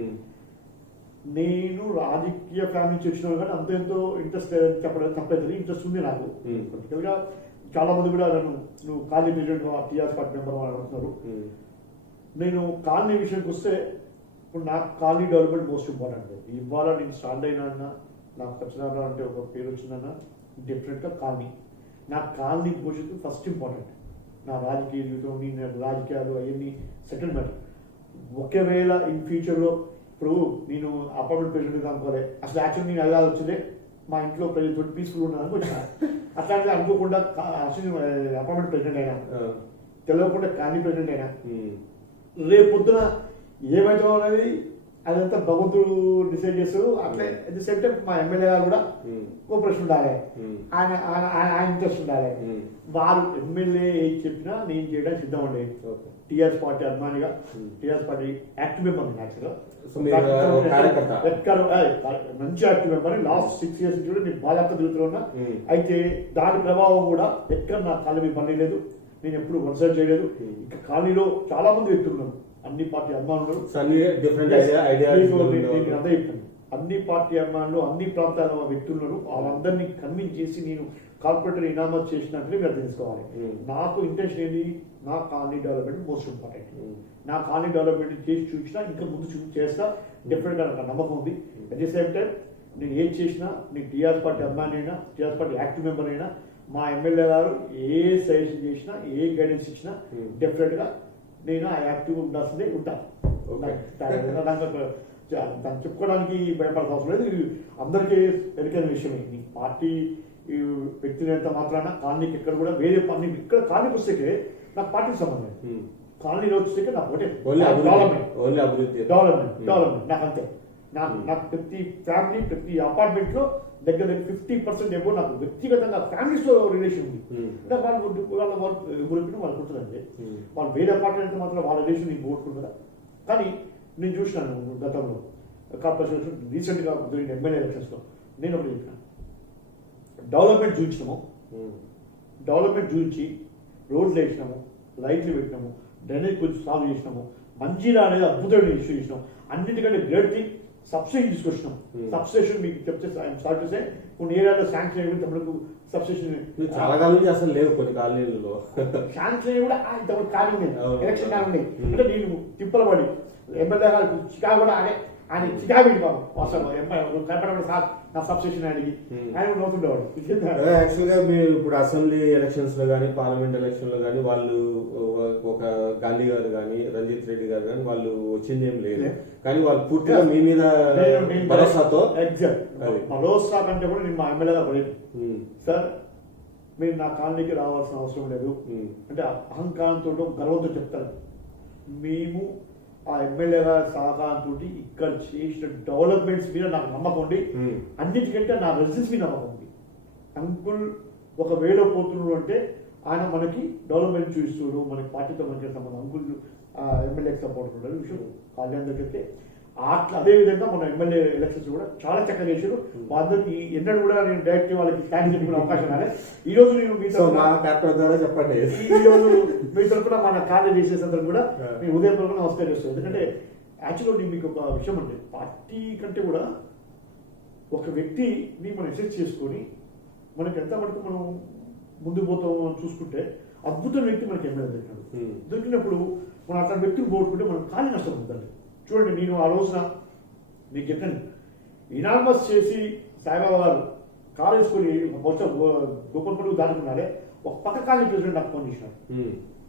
నేను రాజకీయ ఫ్యామిలీ నుంచి వచ్చినా కానీ అంత ఎంతో ఇంట్రెస్ట్ చెప్పడం తప్పలేదు, ఇంట్రెస్ట్ ఉంది నాకు. పొలిటికల్గా చాలా మంది కూడా నువ్వు colony president TRS party member అని అడుగుతున్నారు. నేను కాలనీ విషయానికి వస్తే ఇప్పుడు నాకు కాలనీ డెవలప్మెంట్ మోస్ట్ ఇంపార్టెంట్. ఇవాళ నేను స్టార్ట్ అయినా నాకు సత్యనారాయణ అంటే ఒక పేరు వచ్చిందన్నా డెఫినెట్గా కాలనీ. నాకు కాలనీ భవిష్యత్తు ఫస్ట్ ఇంపార్టెంట్. నా రాజకీయ జీవితం, నేను రాజకీయాలు అవన్నీ సెటిల్ మ్యాటర్. ఒకవేళ ఇన్ ఫ్యూచర్లో ఇప్పుడు నేను అపార్ట్మెంట్ ప్రెసిడెంట్ అనుకోలే, అసలు యాక్చువల్ నేను ఎలా వచ్చిందే మా ఇంట్లో ప్రజలతో పీస్ఫుల్ ఉన్నాను వచ్చిన. అట్లాంటిది అనుకోకుండా అపార్ట్మెంట్ ప్రెసిడెంట్ అయినా, తెలియకుండా కాలనీ ప్రెసిడెంట్ అయినా, రేపు పొద్దున ఏమైతే అనేది అదంతా భగవంతుడు డిసైడ్ చేస్తారు. అట్లే అట్ ది సేమ్ టైం మా ఎమ్మెల్యే గారు కూడా కోఆపరేషన్ ఉండాలి, ఆయన ఇంట్రెస్ట్ ఉండాలి. వారు ఎమ్మెల్యే ఏది చెప్పినా నేను చేయడానికి సిద్ధం ఉండే. టీఆర్ఎస్ పార్టీ అభిమానిగా, టీఆర్ఎస్ పార్టీ యాక్టివ్ మెంబర్ యాక్చువల్గా మంచి యాక్టివ్ మెంబర్. లాస్ట్ 6 years నుంచి నేను బాగా తిరుగుతున్నా. అయితే దాని ప్రభావం కూడా ఎక్కడ నా కాళ్ళ మీద పని లేదు. నేను ఎప్పుడు వన్ సైడ్ చేయలేదు. ఇంకా కాలనీలో చాలా మంది వ్యక్తులు ఉన్నారు, అన్ని పార్టీ అభిమానులు. అదే చెప్పాను, అన్ని పార్టీ అభిమానులు, అన్ని ప్రాంతాల వ్యక్తులు, వాళ్ళందరినీ కన్విన్స్ చేసి నేను కార్పొరేటర్ ఇనామత్ చేసినట్లే మీరు తెలుసుకోవాలి. నాకు ఇంటెన్షన్ ఏంటి, నా కాలనీ డెవలప్మెంట్ మోస్ట్ ఇంపార్టెంట్. నా కాలనీ డెవలప్మెంట్ చేసి చూసినా ఇంకా ముందు చేస్తా, డెఫినెట్గా నాకు నమ్మకం ఉంది. అట్ ది సేమ్ టైం నేను ఏది చేసినా, నేను టీఆర్ఎస్ పార్టీ అభిమాని అయినా, టీఆర్ఎస్ పార్టీ యాక్టివ్ మెంబర్ అయినా, మా ఎమ్మెల్యే గారు ఏ సజెషన్ చేసినా, ఏ గైడెన్స్ ఇచ్చినా డెఫినెట్గా నేను ఆ యాక్టివ్ ఉండాల్సిందే ఉంటాను. దాన్ని చెప్పుకోవడానికి భయపడాల్సిన అవసరం లేదు. ఇది అందరికీ ఎరికైన విషయమే. నీ పార్టీ వ్యక్తిగత మాత్రాన కాలనీకి ఎక్కడ కూడా వేరే పని ఇక్కడ కాలనీకి వస్తే నాకు పార్టీకి సంబంధం. కాలనీలో వచ్చేసరికి నాకు ఒకటే డెవలప్మెంట్ నాకు అంతే. నాకు ప్రతి ఫ్యామిలీ, ప్రతి అపార్ట్మెంట్ లో దగ్గర 50% ఏమో నాకు వ్యక్తిగతంగా ఫ్యామిలీస్ లో రిలేషన్ ఉంది. అంటే వాళ్ళ వాళ్ళు ఉంటుందండి. వాళ్ళు వేరే అపార్ట్మెంట్ మాత్రం వాళ్ళ రిలేషన్ నేను కోరుకుంటుందా. కానీ నేను చూసినాను గతంలో కార్పొరేషన్ రీసెంట్గా జరిగిన ఎమ్మెల్యే ఎలక్షన్స్లో నేను ఒకటి చెప్పిన, డెవలప్మెంట్ చూపించినాము, డెవలప్మెంట్ చూపించి రోడ్లు వేసినాము, లైట్లు పెట్టినాము, డ్రైనేజ్ కొంచెం సాల్వ్ చేసినాము, మంచిగా అనేది అద్భుతమైన ఇష్యూ చేసినాం. అన్నిటికంటే గ్రేట్ థింగ్ సబ్స్టేషన్ తీసుకొచ్చినాం. సబ్స్టేషన్ మీకు చెప్తే సారీ టు సే కొన్ని ఏరియాలో శాంక్షన్ అయ్యి తమకు సబ్స్టేషన్ చాలా కాలం నుంచి అసలు లేవు కొన్ని కాలనీలలో. శాంక్షన్ అయ్యి కూడా ఇంతవరకు ఖాళీ ఉన్నాయి, ఎలక్షన్ ఖాళీ ఉన్నాయి. అంటే నేను తిప్పలబడి ఎమ్మెల్యే గారు చికాగో కూడా ఆయన చికాగో బాబు అసలు కనపడబడి సార్ నా సబ్స్టేషన్ అడిగి ఆయన నవ్వుతుండేవాడు. యాక్చువల్గా మీరు ఇప్పుడు అసెంబ్లీ ఎలక్షన్స్ లో కానీ, పార్లమెంట్ ఎలక్షన్ లో కానీ వాళ్ళు ఒక గాంధీ గారు కానీ, రంజిత్ రెడ్డి గారు కానీ వాళ్ళు వచ్చింది ఏం లేదు. కానీ వాళ్ళు పూర్తిగా మీ మీద భరోసాతో, భరోసా కంటే కూడా నేను మా ఎమ్మెల్యేగా పడేది సార్, మీరు నా కాలనీకి రావాల్సిన అవసరం లేదు అంటే అహంకారంతో గర్వంతో చెప్తారు. మేము ఆ ఎమ్మెల్యే గారి సహకారంతో ఇక్కడ చేసిన డెవలప్మెంట్స్ మీద నాకు నమ్మకం ఉంది. అన్నిటికంటే నా రెసిడెన్స్ మీద నమ్మకం ఉంది. అంకుల్ ఒక వేలో పోతున్నాడు అంటే ఆయన మనకి డెవలప్మెంట్ చూపిస్తున్నాడు, మనకి పార్టీతో మనకి సంబంధం. అంకుల్ ఎమ్మెల్యేకి సపోర్ట్ ఉంటాడు విషయం కళ్యాణ్ దగ్గరికి. అట్లా అదేవిధంగా మన ఎమ్మెల్యే ఎలక్షన్స్ కూడా చాలా చక్కగా చేశారు. వాళ్ళకి ఎన్నడూ కూడా నేను డైరెక్ట్ వాళ్ళకి థ్యాంక్స్ చెప్పుకునే అవకాశం రాలేదు. ఈ రోజు నేను మీతో చెప్పండి, ఈ రోజు మీ తరఫున మన కార్య చేసేసందరూ కూడా మీ ఉదయం తరఫున నమస్కారం చేస్తాను. ఎందుకంటే యాక్చువల్గా నేను మీకు ఒక విషయం అంటే పార్టీ కంటే కూడా ఒక వ్యక్తిని మనం అసెస్ చేసుకొని మనకి ఎంత మటుకు మనం ముందు పోతాం చూసుకుంటే అద్భుతమైన వ్యక్తి మనకి ఎమ్మెల్యే దొరికినాడు. దొరికినప్పుడు మనం అట్లాంటి వ్యక్తులు పోగొట్టుకుంటే మనం ఖాళీ నష్టం ఉందండి. చూడండి, నేను ఆ రోజున మీకు చెప్పాను ఇనానమస్ చేసి సాయిబాబా గారు కాలు వేసుకొని బహుశా గోపల్పల్లి దాటుకున్నారే ఒక పక్క కాలనీ ప్రెసిడెంట్ నాకు ఫోన్ చేసినాడు.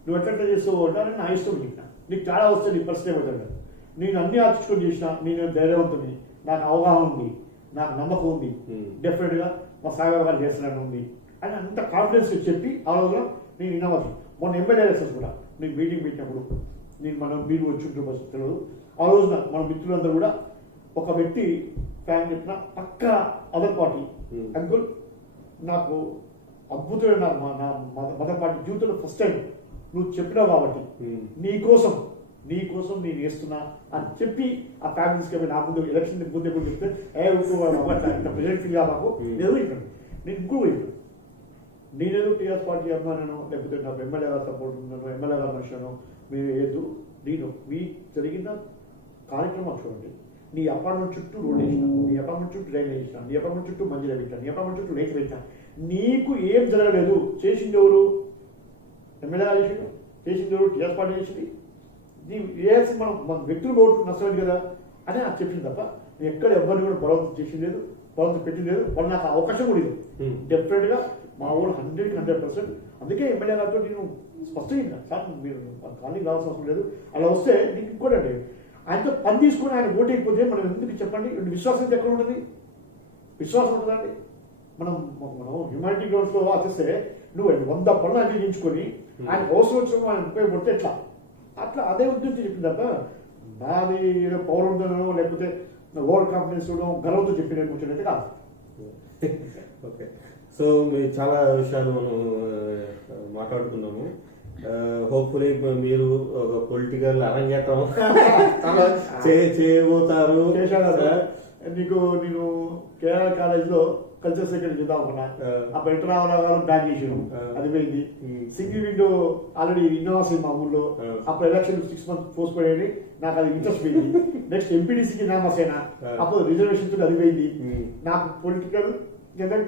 నువ్వు ఎట్లా చేస్తావు అంటే నా ఇష్టం చెప్పిన, నీకు చాలా వస్తే నీ పరిస్థితి ఏమవుతుంది, నేను అన్ని ఆర్చుకొని చేసిన, నేను ధైర్యవంతుని, నాకు అవగాహన ఉంది, నాకు నమ్మకం ఉంది, డెఫినెట్గా మా సాయిబాబా గారు చేస్తున్నాను ఉంది అని అంత కాన్ఫిడెన్స్ చెప్పి ఆ రోజున నేను ఇన్నవచ్చు. మొన్న ఎమ్మెల్యే ఎలక్షన్స్ కూడా నేను మీటింగ్ పెట్టినప్పుడు మీరు వచ్చి తెలియదు, ఆ రోజున మన మిత్రులందరూ కూడా ఒక వ్యక్తి ఫ్యాన్ చెప్పిన పక్క అదర్ పార్టీ అంకుల్ నాకు అద్భుతమైన నా మదర్ పార్టీ జీవితంలో ఫస్ట్ టైం నువ్వు చెప్పినావు కాబట్టి నీకోసం నేను వేస్తున్నా అని చెప్పి ఆ ఫ్యామిలీస్కి నా ముందు ఎలక్షన్ ముందే కూడా చెప్తే ప్రెసిడెంట్ ఫీల్ మాకు ఏదో చెప్పాను. నేను ఇంకో చెప్పాను, నేనేదో టీఆర్ఎస్ పార్టీ అభిమానను లేకపోతే నాకు ఎమ్మెల్యే గారు సపోర్ట్ ఉన్నాను, ఎమ్మెల్యే గారు మనిషిను మీరు ఏదో నేను మీ జరిగిన కార్యక్రమం చూడండి, నీ అపార్ట్మెంట్ చుట్టూ రోడ్ వేసిన, నీ అపార్ట్మెంట్ చుట్టూ రైలు వేసిన, నీ అపార్ట్మెంట్ చుట్టూ మంచిగా పెట్టాను, నీ అపార్ట్మెంట్ చుట్టూ రేట్లు పెట్టాను, నీకు ఏం జరగలేదు. చేసింది ఎవరు? ఎమ్మెల్యే గారు చేసింది ఎవరు? టీఆర్ఎస్ పార్టీ చేసింది. ఏఎస్ మన వ్యక్తులు ఓటు నష్టమైంది కదా అని నాకు చెప్పింది తప్ప నేను ఎక్కడ ఎవరిని కూడా బలవంతం చేసింది లేదు, బలవంతం పెట్టింది లేదు. వాళ్ళు నాకు అవకాశం కూడా లేదు. డెఫినెట్గా మా ఊరు 100% అందుకే ఎమ్మెల్యే గారితో నేను స్పష్టంగా సార్ మీరు కాలనీకి రావాల్సిన అవసరం లేదు, అలా వస్తే నీకు ఇంకోటండి ఆయనతో పని తీసుకుని ఆయన ఓటు అయిపోతే మనం ఎందుకు చెప్పండి, విశ్వాసం ఎక్కడ ఉంటుంది? విశ్వాసం ఉంటుందండి. మనం హ్యూమానిటీ గ్రౌండ్స్లో వచ్చేస్తే నువ్వు 100 పనులు అందించుకొని ఆయన అవసరం వచ్చిన ఆయన ఉపయోగపడితే ఎట్లా అట్లా అదే ఉద్దేశం చెప్పింది తప్ప నాది ఏదో పవర్ ఉందనో లేకపోతే ఓవర్ కాన్ఫిడెన్స్ గర్వంతో చెప్పిన కూర్చొని కాదు. ఓకే, సో మీరు చాలా విషయాలు మనం మాట్లాడుకున్నాము. హోప్ఫుల్లీ మీరు ఒక పొలిటికల్ అరంగేట్రం చేయబోతారు. నీకు నేను కేరళ కాలేజ్లో కల్చర్ సెక్రటరీ చేద్దాం అనుకున్నా, అప్పుడు ఎన్టీఆర్ గారు బ్యాన్ చేసాను, అది పోయింది. సింగిల్ విండో ఆల్రెడీ ఇన్నోవాసి మా ఊళ్ళో అప్పుడు ఎలక్షన్ 6 months పోస్ట్ పోయింది, నాకు అది ఇంట్రెస్ట్ పోయింది. నెక్స్ట్ ఎంపీడీసీకి నామసేన అప్పుడు రిజర్వేషన్ అది పోయింది. నాకు పొలిటికల్ ఏదైనా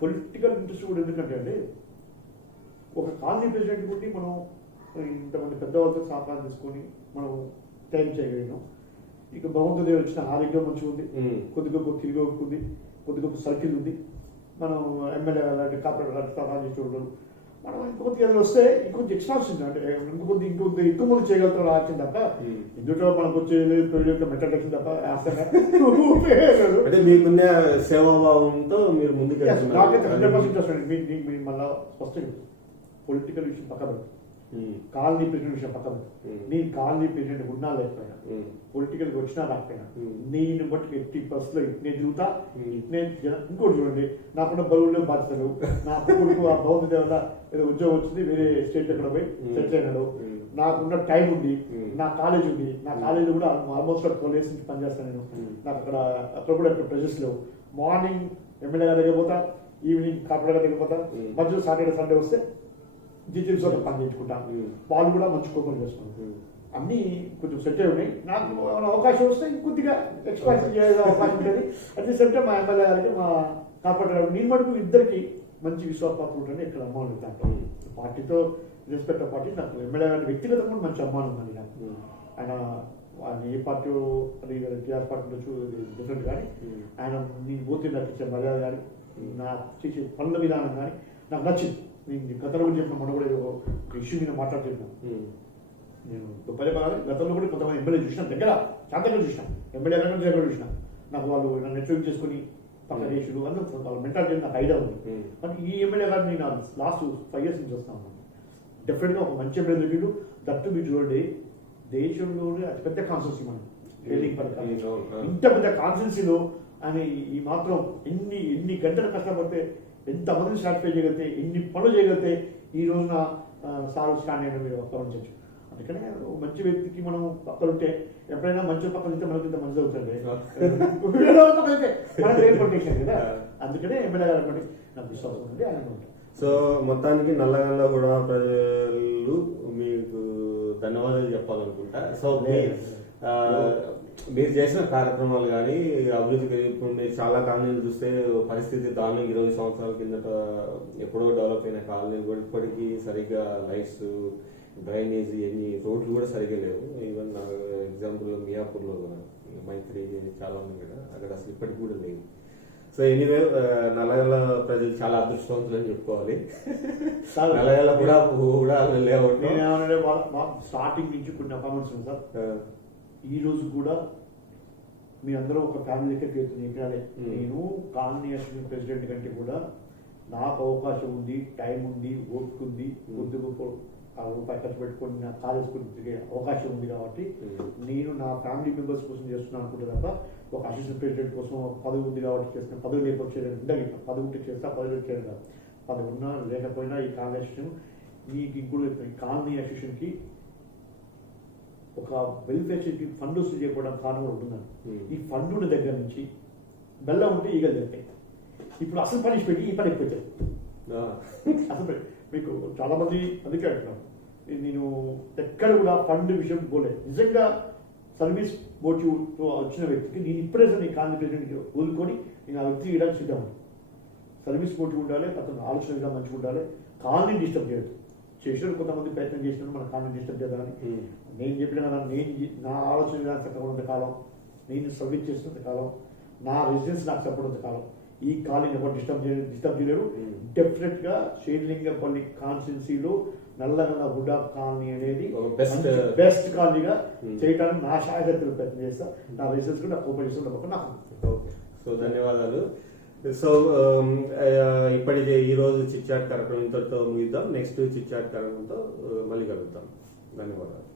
పొలిటికల్ ఇంట్రెస్ట్ కూడా ఎందుకంటే అండి ఒక కాలనీ ప్రెసిడెంట్ ఉండి మనం ఇంతమంది పెద్దవాళ్ళతో సహకారం తీసుకొని మనం టైం చేయగలిగినాం. ఇక భగవంతుడు వచ్చిన ఆరోగ్యం మంచిగా ఉంది, కొద్దిగా తిరిగి ఉంది, కొద్దిగా సర్కిల్ ఉంది. మనం ఎమ్మెల్యే లాంటి కార్పొరేటర్ సహాయం చేసేవాళ్ళు మనం ఇంకొద్ది అది వస్తే ఇంకొంచెం ఎక్స్ట్రాక్షన్ అంటే ఇంకొద్ది ఎక్కువ మంది చేయగలుగుతారు ఆలోచన తప్ప ఇందులో మనకు వచ్చేది మెట్టేషన్ తప్ప అంటే మీకున్న సేవాభావంతో మీరు ముందుకు నాకైతే 100% మీరు మళ్ళీ స్పష్టంగా పొలిటికల్ విషయం పక్కన కాలనీ ప్రెసిడెంట్ విషయం పక్కన నేను కాలనీ ప్రెసిడెంట్ ఉన్నా లేకపోయినా పొలిటికల్కి వచ్చినా రాకపోయినా నేను బట్టి 80% ఇట్నే తిరుగుతా. ఇట్నే ఇంకోటి చూడండి, నాకున్న బరువుల్లో బాధ్యతలు, నా కొడుకు ఆ భౌతిక దేవత ఏదో ఉద్యోగం వచ్చింది వేరే స్టేట్ ఎక్కడ పోయి సెటిల్ అయినాడు, నాకున్న టైం ఉంది, నా కాలేజ్ ఉంది, నా కాలేజ్ కూడా ఆల్మోస్ట్ 12 years నుంచి పనిచేస్తాను నేను. నాకు అక్కడ కూడా ఎక్కువ ప్రెజెస్ లేవు. మార్నింగ్ ఎమ్మెల్యే గారి దగ్గర పోతా, ఈవినింగ్ కార్పొరేటర్ దగ్గర పోతా, మధ్యలో సాటర్డే సండే వస్తే జీటీఎంసీ పని చేయించుకుంటాను. వాళ్ళు కూడా మంచి కోపం చేసుకుంటాను. అన్నీ కొంచెం సెట్ అయి ఉన్నాయి. నాకు అవకాశం వస్తే ఇంకొద్దిగా ఎక్స్పాన్షన్ చేసే అవకాశం ఉంటుంది. అట్ ది సేమ్ టైం మా ఎమ్మెల్యే గారికి మా కార్పొరేటర్ నేను మటుకు ఇద్దరికి మంచి విశ్వాసపాత్ర ఉంటుంది. ఇక్కడ అమ్మాను దాంట్లో పార్టీతో రెస్పెక్ట్ పార్టీ నాకు ఎమ్మెల్యే గారి వ్యక్తిగతంగా కూడా మంచి అమ్మానం ఉందండి నాకు. ఆయన ఏ పార్టీ అది టీఆర్ఎస్ పార్టీ ఉండొచ్చు డిఫరెంట్ కానీ ఆయన నేను పోతే నాకు ఇచ్చే మర్యాద కానీ నా చేసే పనుల విధానం కానీ నాకు నచ్చింది. నేను గతంలో కూడా చెప్పిన మొన్న కూడా ఒక ఇష్యూ మీద మాట్లాడుతున్నాను. నేను గొప్పలే బాగా గతంలో కూడా కొంతమంది ఎమ్మెల్యే చూసినా దగ్గర శాంతంగా చూసినా, ఎమ్మెల్యే దగ్గర చూసినా నాకు వాళ్ళు నన్ను నెట్వర్క్ చేసుకుని పక్కన చేసుడు అందరూ వాళ్ళ మెంటాలిటీ నాకు ఐడియా ఉంది. కానీ ఈ ఎమ్మెల్యే గారు నేను లాస్ట్ 5 years నుంచి వస్తాను. డెఫినెట్గా ఒక మంచి ఎమ్మెల్యే దొరికిండు. దట్టు మీరు చూడండి, దేశంలోనే అతిపెద్ద కాన్స్టిట్యూన్సీ మనం బిల్డింగ్ పథకాలు ఇంత పెద్ద కాన్స్టిట్యూన్సీలో అని ఈ మాత్రం ఎన్ని గంటలు కష్టపడితే ఎంతమందిని సాటిస్ఫై చేయగలిగితే ఎన్ని పనులు చేయగలిగితే ఈ రోజున సారు స్టాండ్ అయినా మీరు గమనించవచ్చు. అందుకనే మంచి వ్యక్తికి మనం పక్కన ఉంటే ఎప్పుడైనా మంచి పక్కన ఉంటే మనకి ఇంత మంచి అవుతుంది కదా. అందుకనే ఎమ్మెల్యే గారు నాకు విశ్వాసం ఉంది ఆయన ఉంటారు. సో మొత్తానికి నల్లగొండ కూడా ప్రజలు మీకు ధన్యవాదాలు చెప్పాలనుకుంటా. సో మీరు చేసిన కార్యక్రమాలు కానీ అభివృద్ధి ఇప్పుడు చాలా కాలనీలు చూస్తే పరిస్థితి దారుణంగా 20 సంవత్సరాల కిందట ఎప్పుడో డెవలప్ అయిన కాలనీ కూడా ఇప్పటికీ సరిగ్గా లైట్స్ డ్రైనేజీ ఎన్ని రోడ్లు కూడా సరిగా లేవు. ఈవెన్ ఎగ్జాంపుల్ మియాపూర్లో మైత్రి చాలా ఉంది కదా, అక్కడ అసలు ఇప్పటికి కూడా లేవు. సో ఎనీవే నల్లగల్ల ప్రజలు చాలా అదృష్టవంతులు అని చెప్పుకోవాలి. నల్లగల్ల కూడా లేఅవుట్ నేను ఏమన్నా స్టార్టింగ్ నుంచి కొన్ని అపాయింట్మెంట్స్ ఉంది సార్. ఈ రోజు కూడా మీ అందరూ ఒక ఫ్యామిలీకే చెప్పినారే, నేను కాలనీ అసోసియేషన్ ప్రెసిడెంట్ కంటే కూడా నాకు అవకాశం ఉంది, టైం ఉంది, ఓపిక ఉంది, పొద్దుకు రూపాయి ఖర్చు పెట్టుకొని నా కాలేసుకుని తిరిగే అవకాశం ఉంది కాబట్టి నేను నా ఫ్యామిలీ మెంబర్స్ కోసం చేస్తున్నాను అనుకుంటే తప్ప ఒక అసిస్టెంట్ ప్రెసిడెంట్ కోసం పదవి ఉంది కాబట్టి చేస్తున్నా. పదవి లేకపోతే ఉండదు, పదవి ఉంటే చేస్తా, పదవి చేయడం కాదు. పదవి ఉన్నా లేకపోయినా ఈ కాలనీ అసోసియేషన్ మీకు ఇంకోటి కాలనీ అసోసియేషన్కి ఒక వెల్ఫేర్ ఫండ్ వసూలు చేయకపోవడం కారణం కూడా ఉంటుందని. ఈ ఫండ్ ఉన్న దగ్గర నుంచి బెల్లం ఉంటే ఈగలు జరిగాయి. ఇప్పుడు అసలు పని పెట్టి ఈ పని ఎక్కువ అసలు మీకు చాలా మంది అందుకే అంటున్నాను, నేను ఎక్కడ కూడా ఫండ్ విషయం పోలేదు. నిజంగా సర్వీస్ మోటివ్తో వచ్చిన వ్యక్తికి నేను ఇప్పుడే సార్ నేను కాలనీ ప్రెసిడెంట్కి వదులుకొని నేను ఆ వ్యక్తికి ఇవ్వడానికి సిద్ధం. సర్వీస్ మోటివ్ ఉండాలి, అతను ఆలోచన విధానం మంచిగా ఉండాలి, కాలనీ డిస్టర్బ్ చేయదు. చేసిన కొంతమంది ప్రయత్నం చేసినప్పుడు మన కాలనీ డిస్టర్బ్ చేద్దామని నేను చెప్పిన కదా, నేను నా ఆలోచన విధానం చక్కగా ఉన్నంత కాలం, నేను సర్వీస్ చేసినంత కాలం, నా రెసిడెన్స్ నాకు సపోర్ట్ ఉన్నంత కాలం ఈ కాలనీ ఎవరు డిస్టర్బ్ చేయలేరు. డెఫినెట్ గా షేర్లింగపల్లి కాన్స్టిట్యున్సీలో నల్లగల్ల హుడా కాలనీ అనేది బెస్ట్ కాలనీగా చేయడానికి నా శాయశక్తులు ప్రయత్నం చేస్తా. నా రెసిడెన్స్ కూడా నాకు ఓపెన్ చేస్తున్న నాకు. సో ధన్యవాదాలు. సో ఇప్పటికే ఈ రోజు చిట్ చాట్ కార్యక్రమంతో ముగిద్దాం. నెక్స్ట్ చిట్ చాట్ కార్యక్రమంతో మళ్ళీ కలుద్దాం. ధన్యవాదాలు.